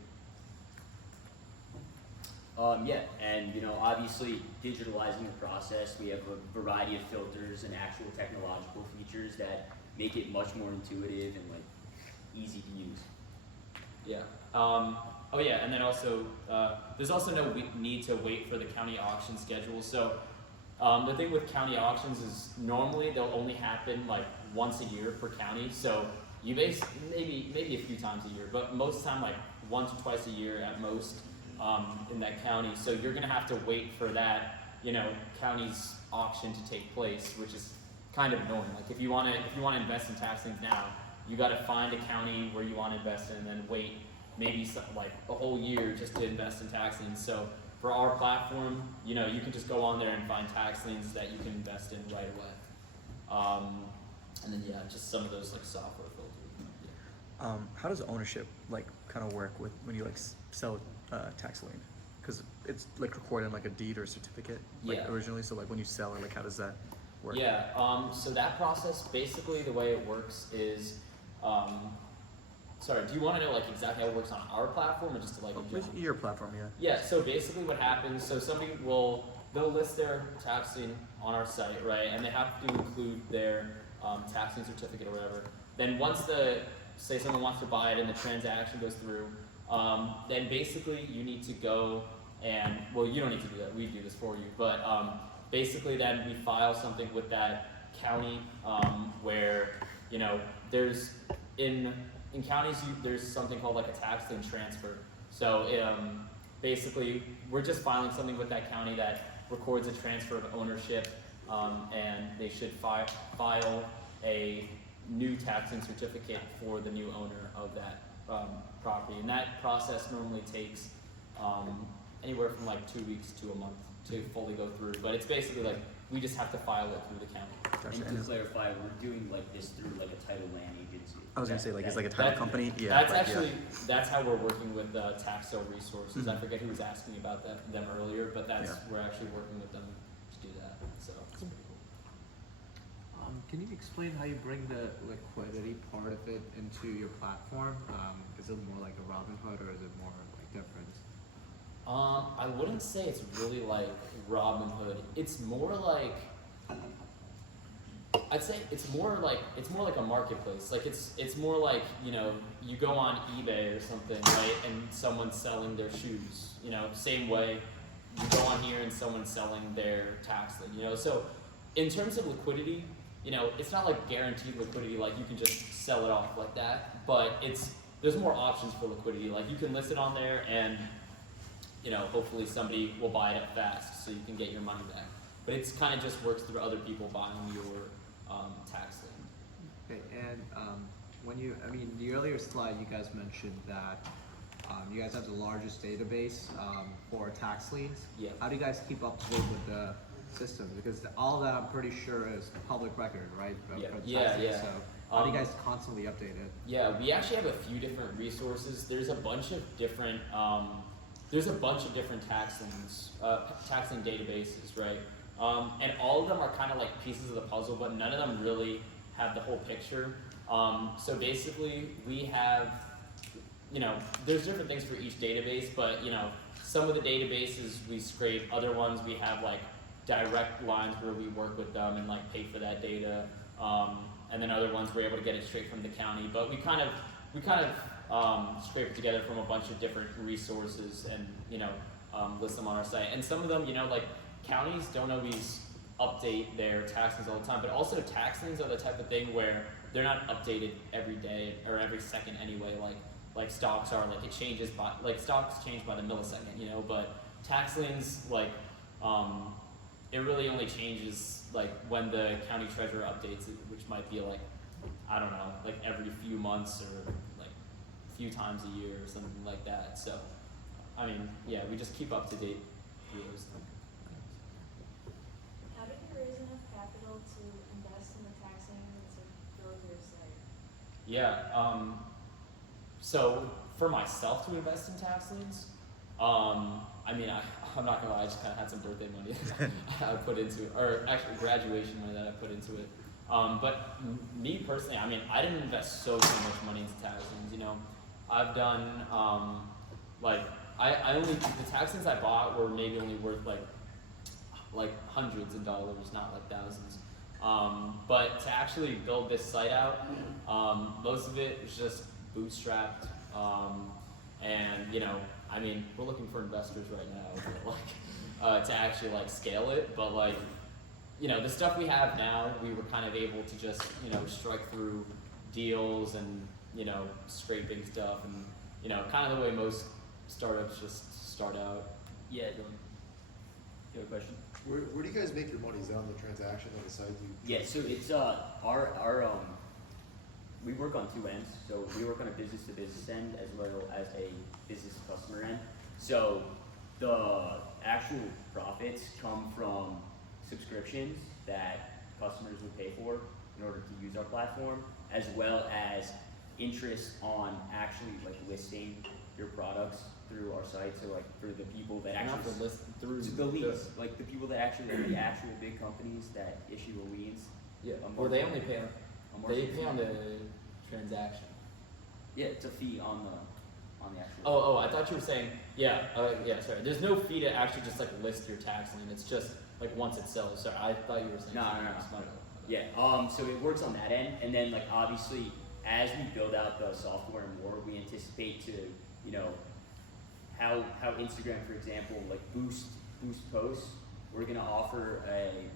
Yeah, and you know, obviously digitalizing the process, we have a variety of filters and actual technological features that make it much more intuitive and like easy to use. Yeah. Oh yeah, and then also, there's also no need to wait for the county auction schedule. So the thing with county auctions is normally they'll only happen like once a year per county. So you maybe a few times a year, but most of the time like once or twice a year at most in that county. So you're gonna have to wait for that, you know, county's auction to take place, which is kind of annoying. Like if you wanna invest in tax liens now, you gotta find a county where you wanna invest in and then wait maybe like a whole year just to invest in tax liens. So for our platform, you know, you can just go on there and find tax liens that you can invest in right away. And then yeah, just some of those like software filters. Yeah. How does ownership like kind of work with when you like sell tax lien? Because it's like recorded in like a deed or a certificate like Yeah. originally. So like when you sell it, like how does that work? Yeah, so that process, basically the way it works is, sorry, do you want to know like exactly how it works on our platform or just like in general? Your platform, yeah. Yeah, so basically what happens, so somebody they'll list their tax lien on our site, right? And they have to include their tax lien certificate or whatever. Then once say someone wants to buy it and the transaction goes through, then basically you need to go and, well, you don't need to do that, we do this for you, but basically then we file something with that county where, you know, there's, in counties there's something called like a tax lien transfer. So basically we're just filing something with that county that records a transfer of ownership, and they should file a new tax lien certificate for the new owner of that property. And that process normally takes anywhere from like 2 weeks to a month to fully go through. But it's basically like we just have to file it through the county. Gotcha. And to clarify, we're doing like this through like a title land agency. I was gonna say like it's like a title That- company. Yeah. That's like, actually, that's how we're working with Tax Sale Resources. I Mhm. forget who was asking about them earlier, but that's, Yeah. we're actually working with them to do that, so it's pretty cool. Can you explain how you bring the liquidity part of it into your platform? Is it more like a Robinhood or is it more like different? I wouldn't say it's really like Robinhood. It's more like, I'd say it's more like a marketplace. Like it's more like, you know, you go on eBay or something, right, and someone's selling their shoes. You know, same way you go on here and someone's selling their tax lien. You know, so in terms of liquidity, you know, it's not like guaranteed liquidity, like you can just sell it off like that, but there's more options for liquidity. Like you can list it on there and, you know, hopefully somebody will buy it up fast so you can get your money back. But it's kind of just works through other people buying your tax lien. Okay, and the earlier slide you guys mentioned that you guys have the largest database for tax liens. Yeah. How do you guys keep up to date with the system? Because all of that I'm pretty sure is public record, right? Yeah. For the Yeah, tax lien. yeah. So how do you guys constantly update it? Yeah, we actually have a few different resources. There's a bunch of different tax liens, tax lien databases, right? And all of them are kind of like pieces of the puzzle, but none of them really have the whole picture. So basically, we have, you know, there's different things for each database, but you know, some of the databases we scrape, other ones we have like direct lines where we work with them and like pay for that data. And then other ones we're able to get it straight from the county, but we kind of scrape it together from a bunch of different resources and, you know, list them on our site. And some of them, you know, like counties don't always update their taxes all the time, but also tax liens are the type of thing where they're not updated every day or every second anyway, like stocks are. Like it changes by, like stocks change by the millisecond, you know, but tax liens, like, it really only changes like when the county treasurer updates it, which might be like, I don't know, like every few months or like a few times a year or something like that. So, I mean, yeah, we just keep up to date through those things. How did you raise enough capital to invest in the tax lien and to build your site? Yeah, so for myself to invest in tax liens, I mean, I'm not gonna lie, I just kind of had some birthday money I put into it, or actually graduation money that I put into it. But me personally, I mean, I didn't invest so much money into tax liens, you know. I've done, like, I only, the tax liens I bought were maybe only worth like hundreds of dollars, not like thousands. But to actually build this site out, most of it was just bootstrapped, and you know, I mean, we're looking for investors right now, but like, to actually like scale it. But like, you know, the stuff we have now, we were kind of able to just, you know, strike through deals and, you know, scraping stuff and, you know, kind of the way most startups just start out. Yeah, Dylan. You have a question? Where do you guys make your money? Is that on the transaction on the site? Yeah, so it's our we work on two ends. So we work on a business to business end as well as a business to customer end. So the actual profits come from subscriptions that customers would pay for in order to use our platform, as well as interest on actually like listing your products through our site. So like for the people that Not actually the list through the liens, like the people that actually like the actual big companies that issue the liens. Yeah. A Well, they market- only pay a they market pay fee. on the transaction. Yeah, it's a fee on the actual. Oh, I thought you were saying, yeah, sorry. There's no fee to actually just like list your tax lien. It's just like once it sells. Sorry, I thought you were saying. No, something no, no. else. My bad. Yeah, so it works on that end, and then like obviously as we build out the software more, we anticipate to, you know, how Instagram, for example, like boost posts. We're gonna offer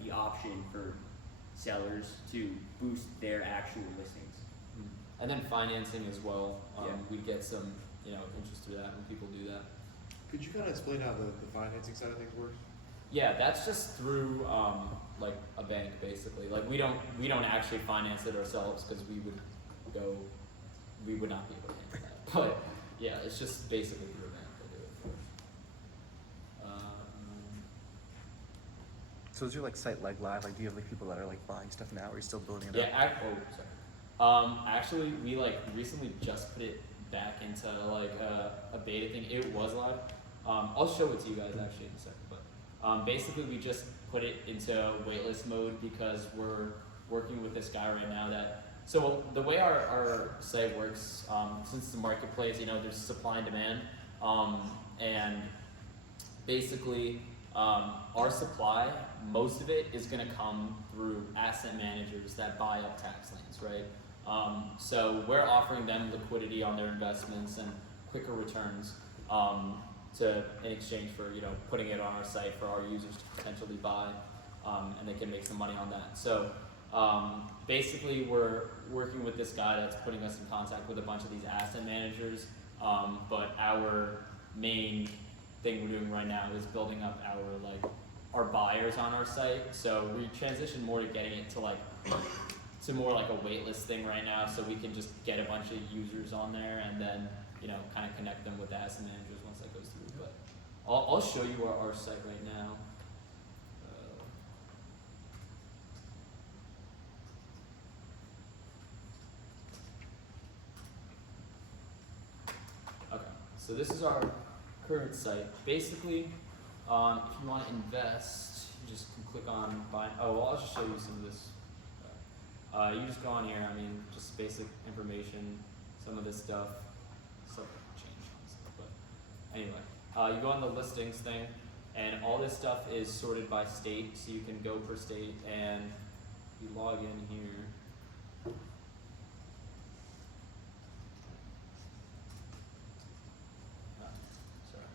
the option for sellers to boost their actual listings. And then financing as well. Yeah. We get some, you know, interest through that when people do that. Could you kind of explain how the financing side of things works? Yeah, that's just through like a bank basically. Like we don't actually finance it ourselves because we would not be able to pay for that. But yeah, it's just basically through a bank that do it for us. So is your like site like live? Like do you have like people that are like buying stuff now, or are you still building it Yeah, up? actually, we like recently just put it back into like a beta thing. It was live. I'll show it to you guys actually in a second. But basically, we just put it into waitlist mode because we're working with this guy right now that. So the way our site works, since it's a marketplace, you know, there's supply and demand, and basically our supply, most of it is going to come through asset managers that buy up tax liens, right? So we're offering them liquidity on their investments and quicker returns in exchange for, you know, putting it on our site for our users to potentially buy. and they can make some money on that. So basically, we're working with this guy that's putting us in contact with a bunch of these asset managers. But our main thing we're doing right now is building up our buyers on our site. So we transitioned more to getting it to more like a waitlist thing right now, so we can just get a bunch of users on there and then kind of connect them with the asset managers once that goes through. But I'll show you our site right now. Okay, so this is our current site. Basically, if you want to invest, you just can click on buy. Oh, well, I'll just show you some of this. You just go on here. I mean, just basic information. Some of this stuff changed, but anyway, you go on the listings thing, and all this stuff is sorted by state. So you can go per state, and you log in here. Sorry.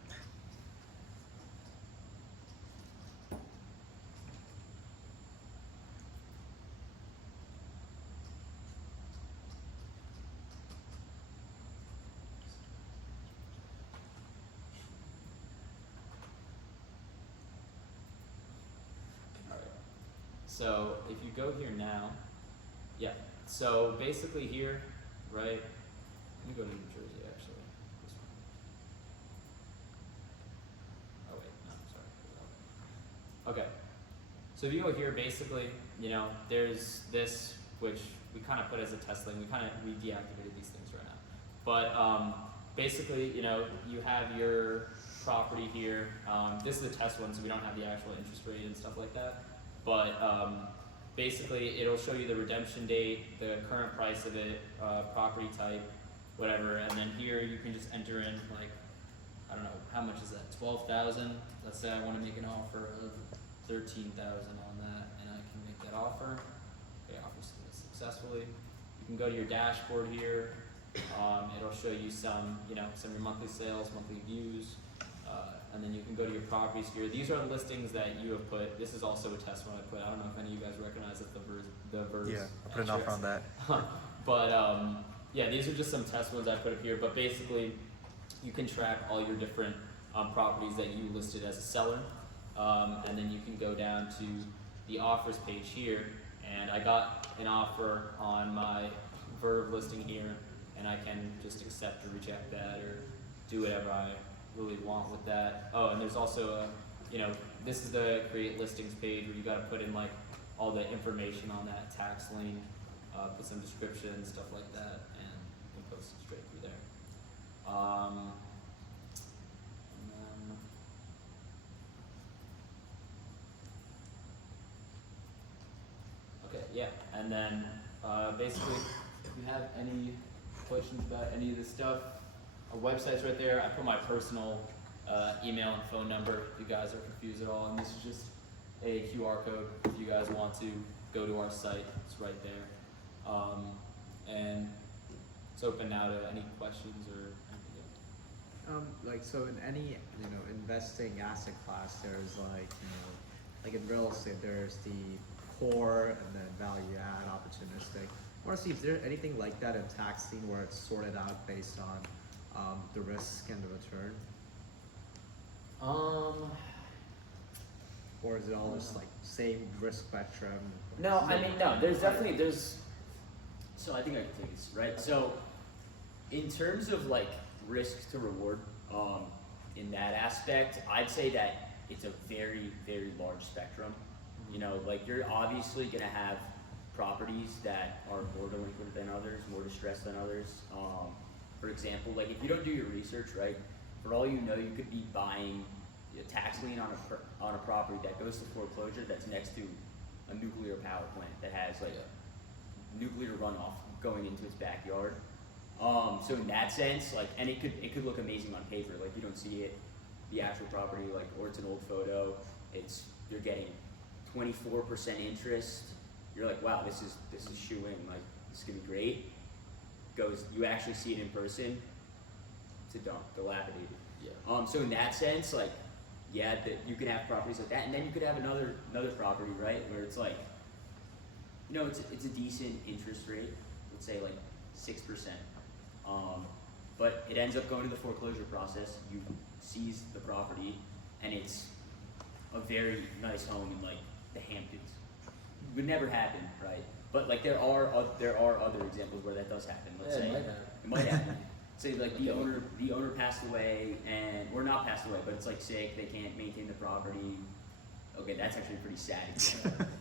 So if you go here now, yeah, so basically here, right, let me go to New Jersey actually. This one. Oh wait, no, sorry. Okay, so if you go here, basically, there's this, which we kind of put as a test lane. We deactivated these things right now. But basically, you have your property here. This is a test one, so we don't have the actual interest rate and stuff like that. But basically, it'll show you the redemption date, the current price of it, property type, whatever, and then here you can just enter in I don't know, how much is that? 12,000. Let's say I want to make an offer of 13,000 on that, and I can make that offer. Okay, offer successfully. You can go to your dashboard here. It'll show you some of your monthly sales, monthly views. And then you can go to your properties here. These are the listings that you have put. This is also a test one I put. I don't know if any of you guys recognize it, the VERS. Yeah, I put an offer on that. But yeah, these are just some test ones I put up here. But basically, you can track all your different properties that you listed as a seller. And then you can go down to the offers page here. And I got an offer on my Verve listing here, and I can just accept or reject that or do whatever I really want with that. Oh, and there's also this is the create listings page where you got to put in all the information on that tax lien, put some description, stuff like that, and you can post it straight through there. Okay, yeah, and then basically, if you have any questions about any of this stuff, our website's right there. I put my personal email and phone number if you guys are confused at all. And this is just a QR code if you guys want to go to our site. It's right there. And it's open now to any questions or anything. So in any investing asset class, there's like in real estate, there's the core and then value add, opportunistic. I want to see if there's anything like that in tax lien where it's sorted out based on the risk and the return, or is it all just same risk spectrum? No, I mean, no, there's. So I think I can take this, right? So in terms of risk to reward, in that aspect, I'd say that it's a very, very large spectrum. You're obviously gonna have properties that are more delinquent than others, more distressed than others. For example, if you don't do your research, right, for all you know, you could be buying a tax lien on a property that goes to foreclosure that's next to a nuclear power plant that has nuclear runoff going into its backyard. So in that sense, and it could look amazing on paper, you don't see it, the actual property, or it's an old photo. You're getting 24% interest. You're like, wow, this is shoe-in, this is gonna be great. You actually see it in person, it's a dump, dilapidated. Yeah. So in that sense, yeah, that you could have properties like that, and then you could have another property, right, where it's like, you know, it's a decent interest rate, let's say like 6%, but it ends up going to the foreclosure process. You seize the property, and it's a very nice home in like the Hamptons. Would never happen, right? But like there are other examples where that does happen. Let's say it might happen. Say like the owner passed away, or not passed away, but it's like sick. They can't maintain the property. Okay, that's actually pretty sad.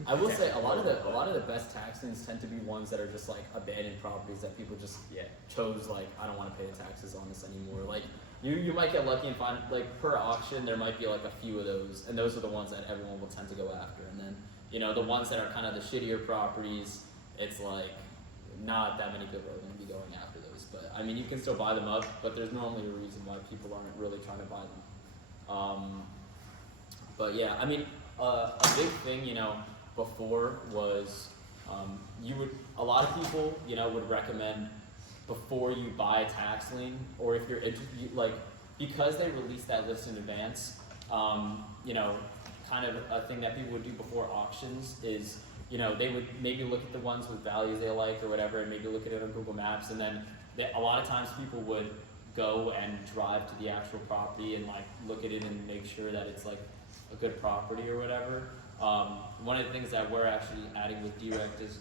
I will say a lot of the best tax liens tend to be ones that are just like abandoned properties that people just chose, like, I don't want to pay the taxes on this anymore. Like you might get lucky and find, like, per auction there might be like a few of those, and those are the ones that everyone will tend to go after. And then, you know, the ones that are kind of the shittier properties, it's like not that many people are going to be going after those. But I mean, you can still buy them up, but there's normally a reason why people aren't really trying to buy them. But yeah, I mean, a big thing, you know, before was a lot of people, you know, would recommend before you buy a tax lien, or if you're like, because they release that list in advance, you know, kind of a thing that people would do before auctions is, you know, they would maybe look at the ones with values they like or whatever, and maybe look at it on Google Maps, and then a lot of times people would go and drive to the actual property and like look at it and make sure that it's like a good property or whatever. One of the things that we're actually adding with Deerect is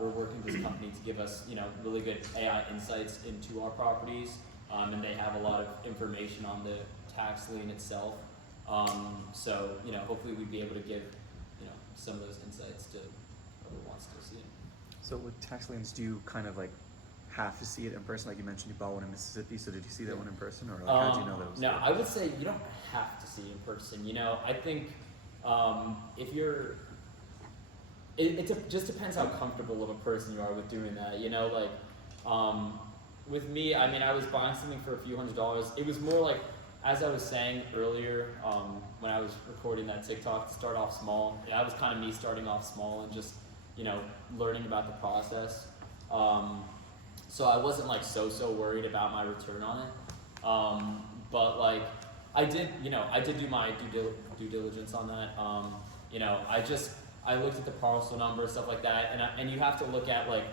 we're working with this company to give us, you know, really good AI insights into our properties, and they have a lot of information on the tax lien itself. So, you know, hopefully we'd be able to give, you know, some of those insights to whoever wants to see it. So with tax liens, do you kind of like have to see it in person? Like you mentioned, you bought one in Mississippi, so did you see that one in person, or like, how did you know that was No, good? I would say you don't have to see it in person. You know, I think if you're, it just depends how comfortable of a person you are with doing that. You know, like with me, I mean, I was buying something for a few $100s. It was more like, as I was saying earlier, when I was recording that TikTok, to start off small. That was kind of me starting off small and just, you know, learning about the process. So I wasn't like so worried about my return on it. But like I did do my due diligence on that. You know, I looked at the parcel number, stuff like that, and you have to look at like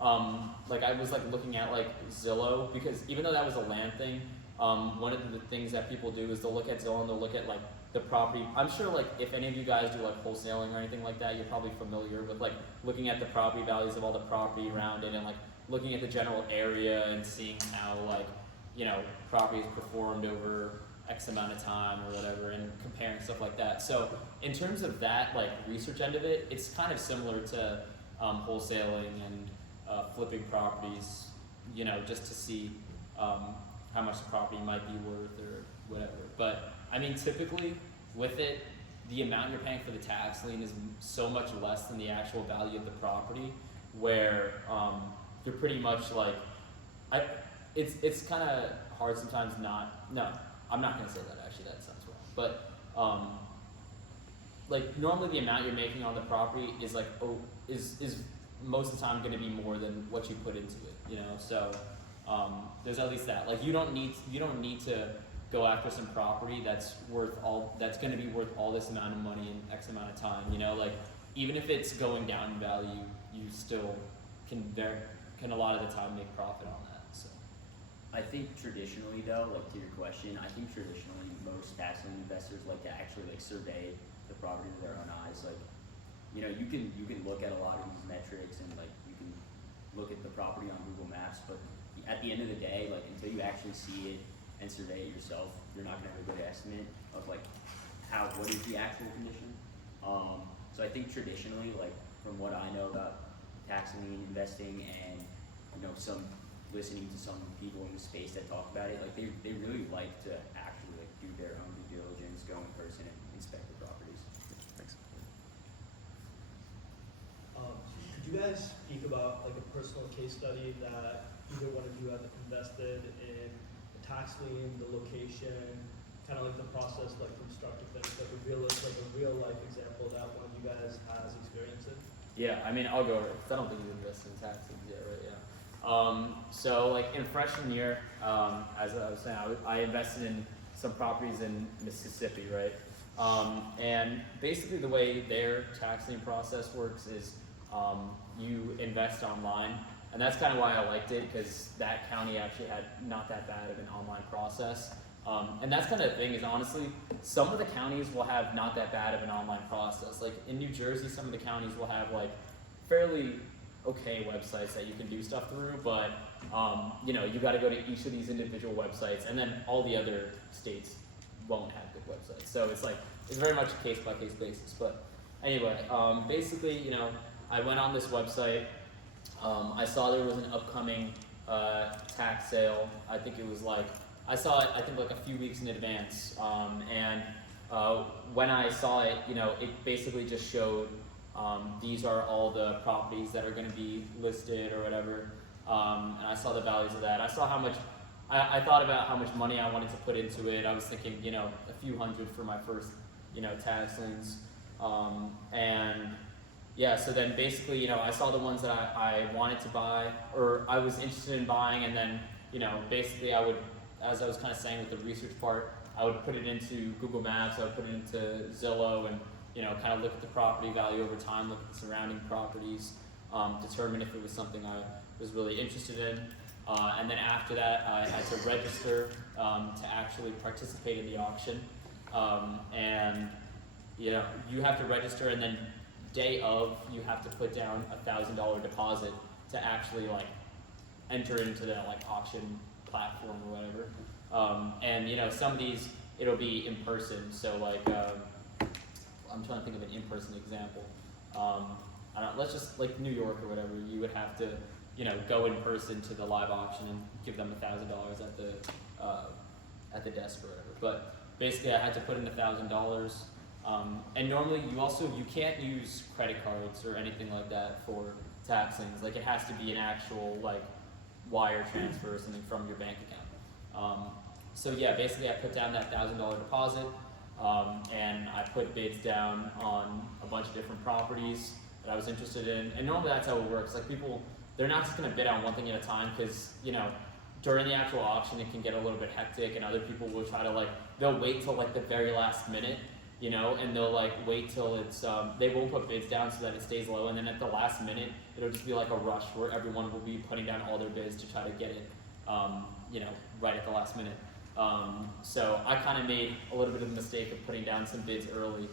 I was like looking at like Zillow, because even though that was a land thing, one of the things that people do is they'll look at Zillow and they'll look at like the property. I'm sure like if any of you guys do like wholesaling or anything like that, you're probably familiar with like looking at the property values of all the property around it, and like looking at the general area and seeing how like, you know, properties performed over X amount of time or whatever, and comparing stuff like that. So in terms of that like research end of it, it's kind of similar to wholesaling and flipping properties, you know, just to see how much the property might be worth or whatever. But I mean, typically with it, the amount you're paying for the tax lien is so much less than the actual value of the property, where you're pretty much like, it's kind of hard sometimes I'm not gonna say that, actually, that sounds wrong. But like normally the amount you're making on the property is like, is most of the time gonna be more than what you put into it, you know? So there's at least that. Like you don't need to go after some property that's gonna be worth all this amount of money in X amount of time, you know? Like even if it's going down in value, you still can a lot of the time make profit on that. So I think traditionally though, like to your question, I think traditionally most tax lien investors like to actually like survey the property with their own eyes. Like, you know, you can look at a lot of these metrics and like you can look at the property on Google Maps, but at the end of the day, like until you actually see it and survey it yourself, you're not gonna have a good estimate of like what is the actual condition. So I think traditionally, like from what I know about tax lien investing and, you know, listening to some people in the space that talk about it, like they really like to actually like do their own due diligence, go in person and inspect the properties. Thanks. Could you guys speak about like a personal case study that either one of you have invested in the tax lien, the location, kind of like the process, like from start to finish, like a real life example that one of you guys has experience in? yeah, I mean, I'll go over it, because I don't think you've invested in tax liens yet, right? Yeah. So like in freshman year, as I was saying, I invested in some properties in Mississippi, right? And basically the way their tax lien process works is you invest online, and that's kind of why I liked it, because that county actually had not that bad of an online process. And that's kind of the thing is, honestly, some of the counties will have not that bad of an online process. Like in New Jersey, some of the counties will have like fairly okay websites that you can do stuff through, but you know, you got to go to each of these individual websites, and then all the other states won't have good websites. So it's like, it's very much a case by case basis. But anyway, basically, you know, I went on this website. I saw there was an upcoming tax sale. I think it was like, I saw it, I think like a few weeks in advance. And when I saw it, you know, it basically just showed these are all the properties that are going to be listed or whatever. And I saw the values of that. I saw how much, I thought about how much money I wanted to put into it. I was thinking, you know, a few hundred for my first, you know, tax liens. And yeah, so then basically, you know, I saw the ones that I wanted to buy, or I was interested in buying, and then, you know, basically I would, as I was kind of saying with the research part, I would put it into Google Maps, I would put it into Zillow, and, you know, kind of look at the property value over time, look at the surrounding properties, determine if it was something I was really interested in. And then after that, I had to register to actually participate in the auction. And, you know, you have to register, and then day of, you have to put down $1,000 deposit to actually like enter into the like auction platform or whatever. And you know, some of these it'll be in person. So like, I'm trying to think of an in-person example. I don't. Let's just like New York or whatever. You would have to, you know, go in person to the live auction and give them $1,000 at the desk or whatever. But basically, I had to put in $1,000. And normally you can't use credit cards or anything like that for tax liens. Like it has to be an actual like wire transfer or something from your bank account. So yeah, basically I put down that $1,000 deposit, and I put bids down on a bunch of different properties that I was interested in. And normally that's how it works. Like people, they're not just gonna bid on one thing at a time, because you know, during the actual auction it can get a little bit hectic, and other people will try to like, they'll wait till like the very last minute, you know, and they'll like wait till it's, they won't put bids down so that it stays low, and then at the last minute, it'll just be like a rush where everyone will be putting down all their bids to try to get it, you know, right at the last minute. So I kind of made a little bit of a mistake of putting down some bids early,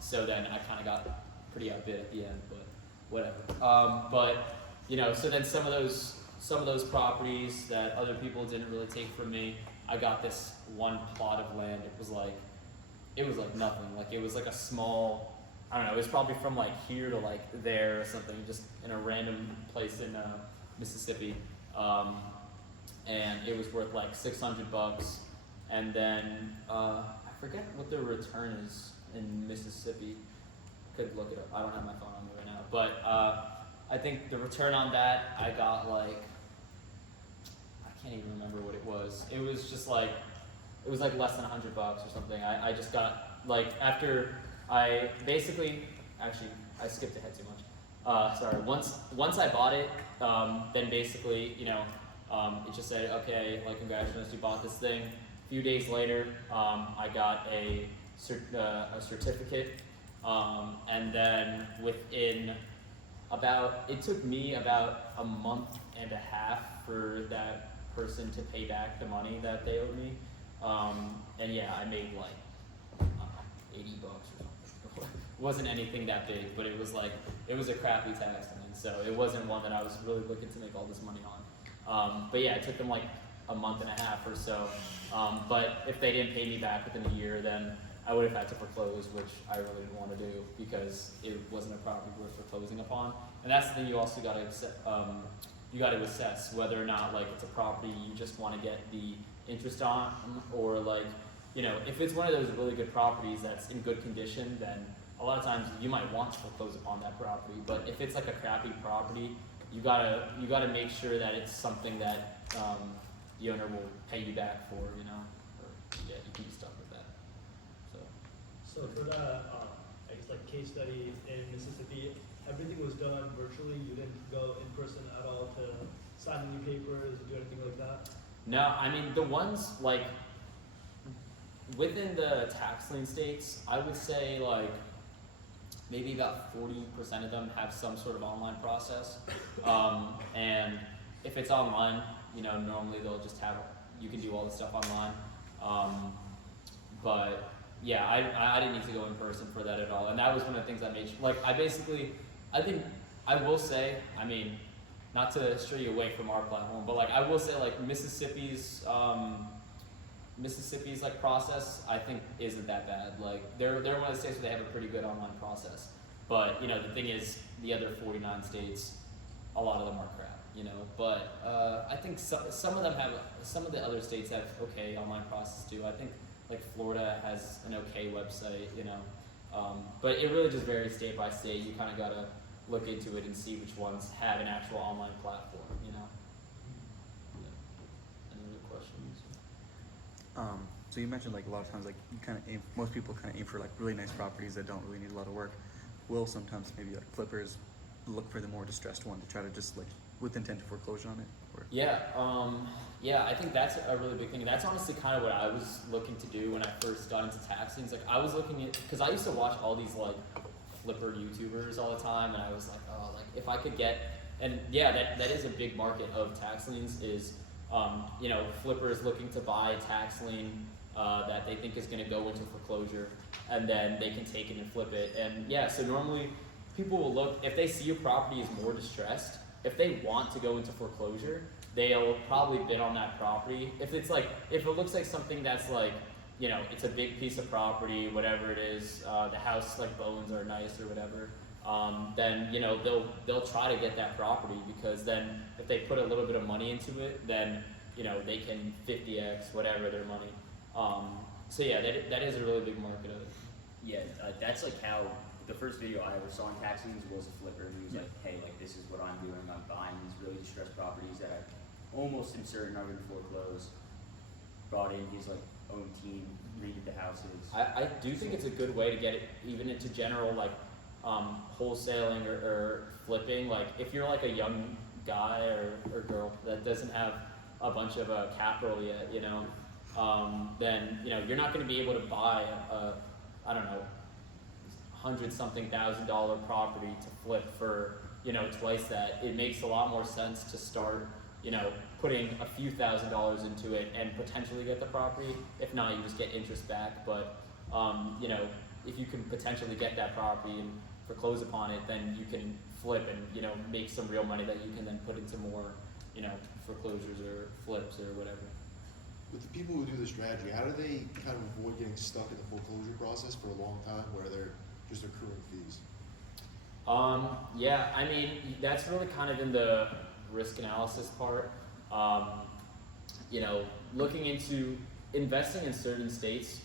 so then I kind of got pretty outbid at the end, but whatever. But, you know, so then some of those properties that other people didn't really take from me, I got this one plot of land. It was like nothing. Like it was like a small, I don't know, it was probably from like here to like there or something, just in a random place in Mississippi. And it was worth like $600. And then I forget what the return is in Mississippi. Could look it up. I don't have my phone on me right now. But I think the return on that, I got like, I can't even remember what it was. It was just like, it was like less than $100 or something. I just got, like, after I basically, actually, I skipped ahead too much. Sorry, once I bought it, then basically, you know, it just said, okay, like, congratulations, you bought this thing. A few days later, I got a certificate, and then within it took me about a month and a half for that person to pay back the money that they owed me. And yeah, I made like, $80 or something. It wasn't anything that big, but it was like, it was a crappy tax lien, so it wasn't one that I was really looking to make all this money on. But yeah, it took them like a month and a half or so. But if they didn't pay me back within a year, then I would have had to foreclose, which I really didn't want to do because it wasn't a property worth foreclosing upon. And that's the thing you also got to assess whether or not like it's a property you just want to get the interest on, or like, you know, if it's one of those really good properties that's in good condition, then a lot of times you might want to foreclose upon that property. But if it's like a crappy property, you gotta make sure that it's something that the owner will pay you back for, you know, or yeah, you can be stuck with that. So for the, I guess like case study in Mississippi, everything was done virtually. You didn't go in person at all to sign any papers or do anything like that? No, I mean the ones like within the tax lien states, I would say like maybe about 40% of them have some sort of online process. And if it's online, you know, normally they'll just have, you can do all the stuff online. But yeah, I didn't need to go in person for that at all. And that was one of the things that made, like, I think, I will say, I mean, not to stray you away from our platform, but like, I will say like Mississippi's like process, I think isn't that bad. Like, they're one of the states where they have a pretty good online process. But, you know, the thing is, the other 49 states, a lot of them are crap, you know. But I think some of them have, some of the other states have okay online process too. I think like Florida has an okay website, you know. But it really just varies state by state. You kind of gotta look into it and see which ones have an actual online platform, you know. Yeah. Any other questions? So you mentioned like a lot of times like you kind of aim, most people kind of aim for like really nice properties that don't really need a lot of work. Will sometimes maybe like flippers look for the more distressed one to try to just like with intent to foreclosure on it? Or? Yeah, I think that's a really big thing. That's honestly kind of what I was looking to do when I first got into tax liens. Like I was looking at, because I used to watch all these like flipper YouTubers all the time, and I was like, oh, like if I could get, and yeah, that is a big market of tax liens is, you know, flippers looking to buy a tax lien that they think is going to go into foreclosure, and then they can take it and flip it. And yeah, so normally people will look, if they see a property is more distressed, if they want to go into foreclosure, they'll probably bid on that property. If it's like, if it looks like something that's like, you know, it's a big piece of property, whatever it is, the house like bones are nice or whatever, then, you know, they'll try to get that property, because then if they put a little bit of money into it, then, you know, they can 50x whatever their money. So yeah, that is a really big market of it. Yeah, that's like how the first video I ever saw in tax liens was a flipper. And he was like, hey, like this is what I'm doing. I'm buying these really distressed properties that I almost am certain are going to foreclose. Brought in his like own team, redid the houses. I do think it's a good way to get it even into general like wholesaling or flipping. Like if you're like a young guy or girl that doesn't have a bunch of capital yet, you know, then, you know, you're not going to be able to buy I don't know, $100-something thousand property to flip for, you know, twice that. It makes a lot more sense to start, you know, putting a few $1,000s into it and potentially get the property. If not, you just get interest back. But, you know, if you can potentially get that property and foreclose upon it, then you can flip and, you know, make some real money that you can then put into more, you know, foreclosures or flips or whatever. With the people who do this strategy, how do they kind of avoid getting stuck in the foreclosure process for a long time where they're just accruing fees? Yeah, I mean, that's really kind of in the risk analysis part. You know, looking into investing in certain states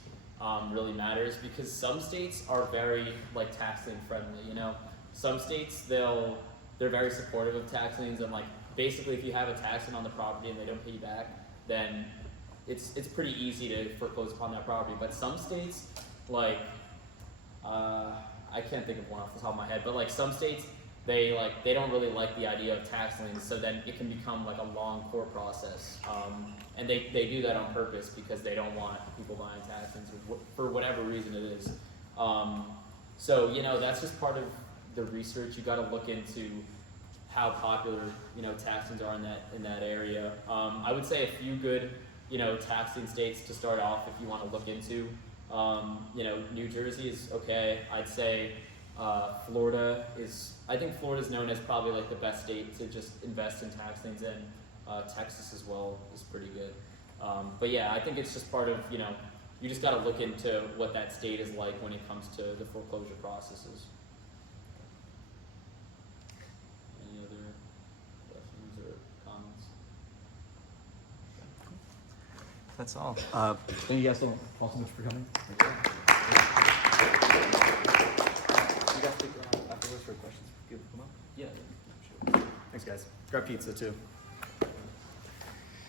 really matters, because some states are very like tax lien friendly. You know, some states they're very supportive of tax liens, and like basically if you have a tax lien on the property and they don't pay you back, then it's pretty easy to foreclose upon that property. But some states, like I can't think of one off the top of my head, but like some states, they don't really like the idea of tax liens, so then it can become like a long court process. And they do that on purpose because they don't want people buying tax liens for whatever reason it is. So, you know, that's just part of the research. You got to look into how popular, you know, tax liens are in that area. I would say a few good, you know, tax lien states to start off if you want to look into. You know, New Jersey is okay. I'd say Florida is, I think Florida's known as probably like the best state to just invest in tax liens in. Texas as well is pretty good. But yeah, I think it's just part of, you know, you just got to look into what that state is like when it comes to the foreclosure processes. Any other questions or comments? That's all. Thank you guys so much for coming. You guys stick around afterwards for questions. Give them up. Yeah. Thanks, guys. Grab pizza too.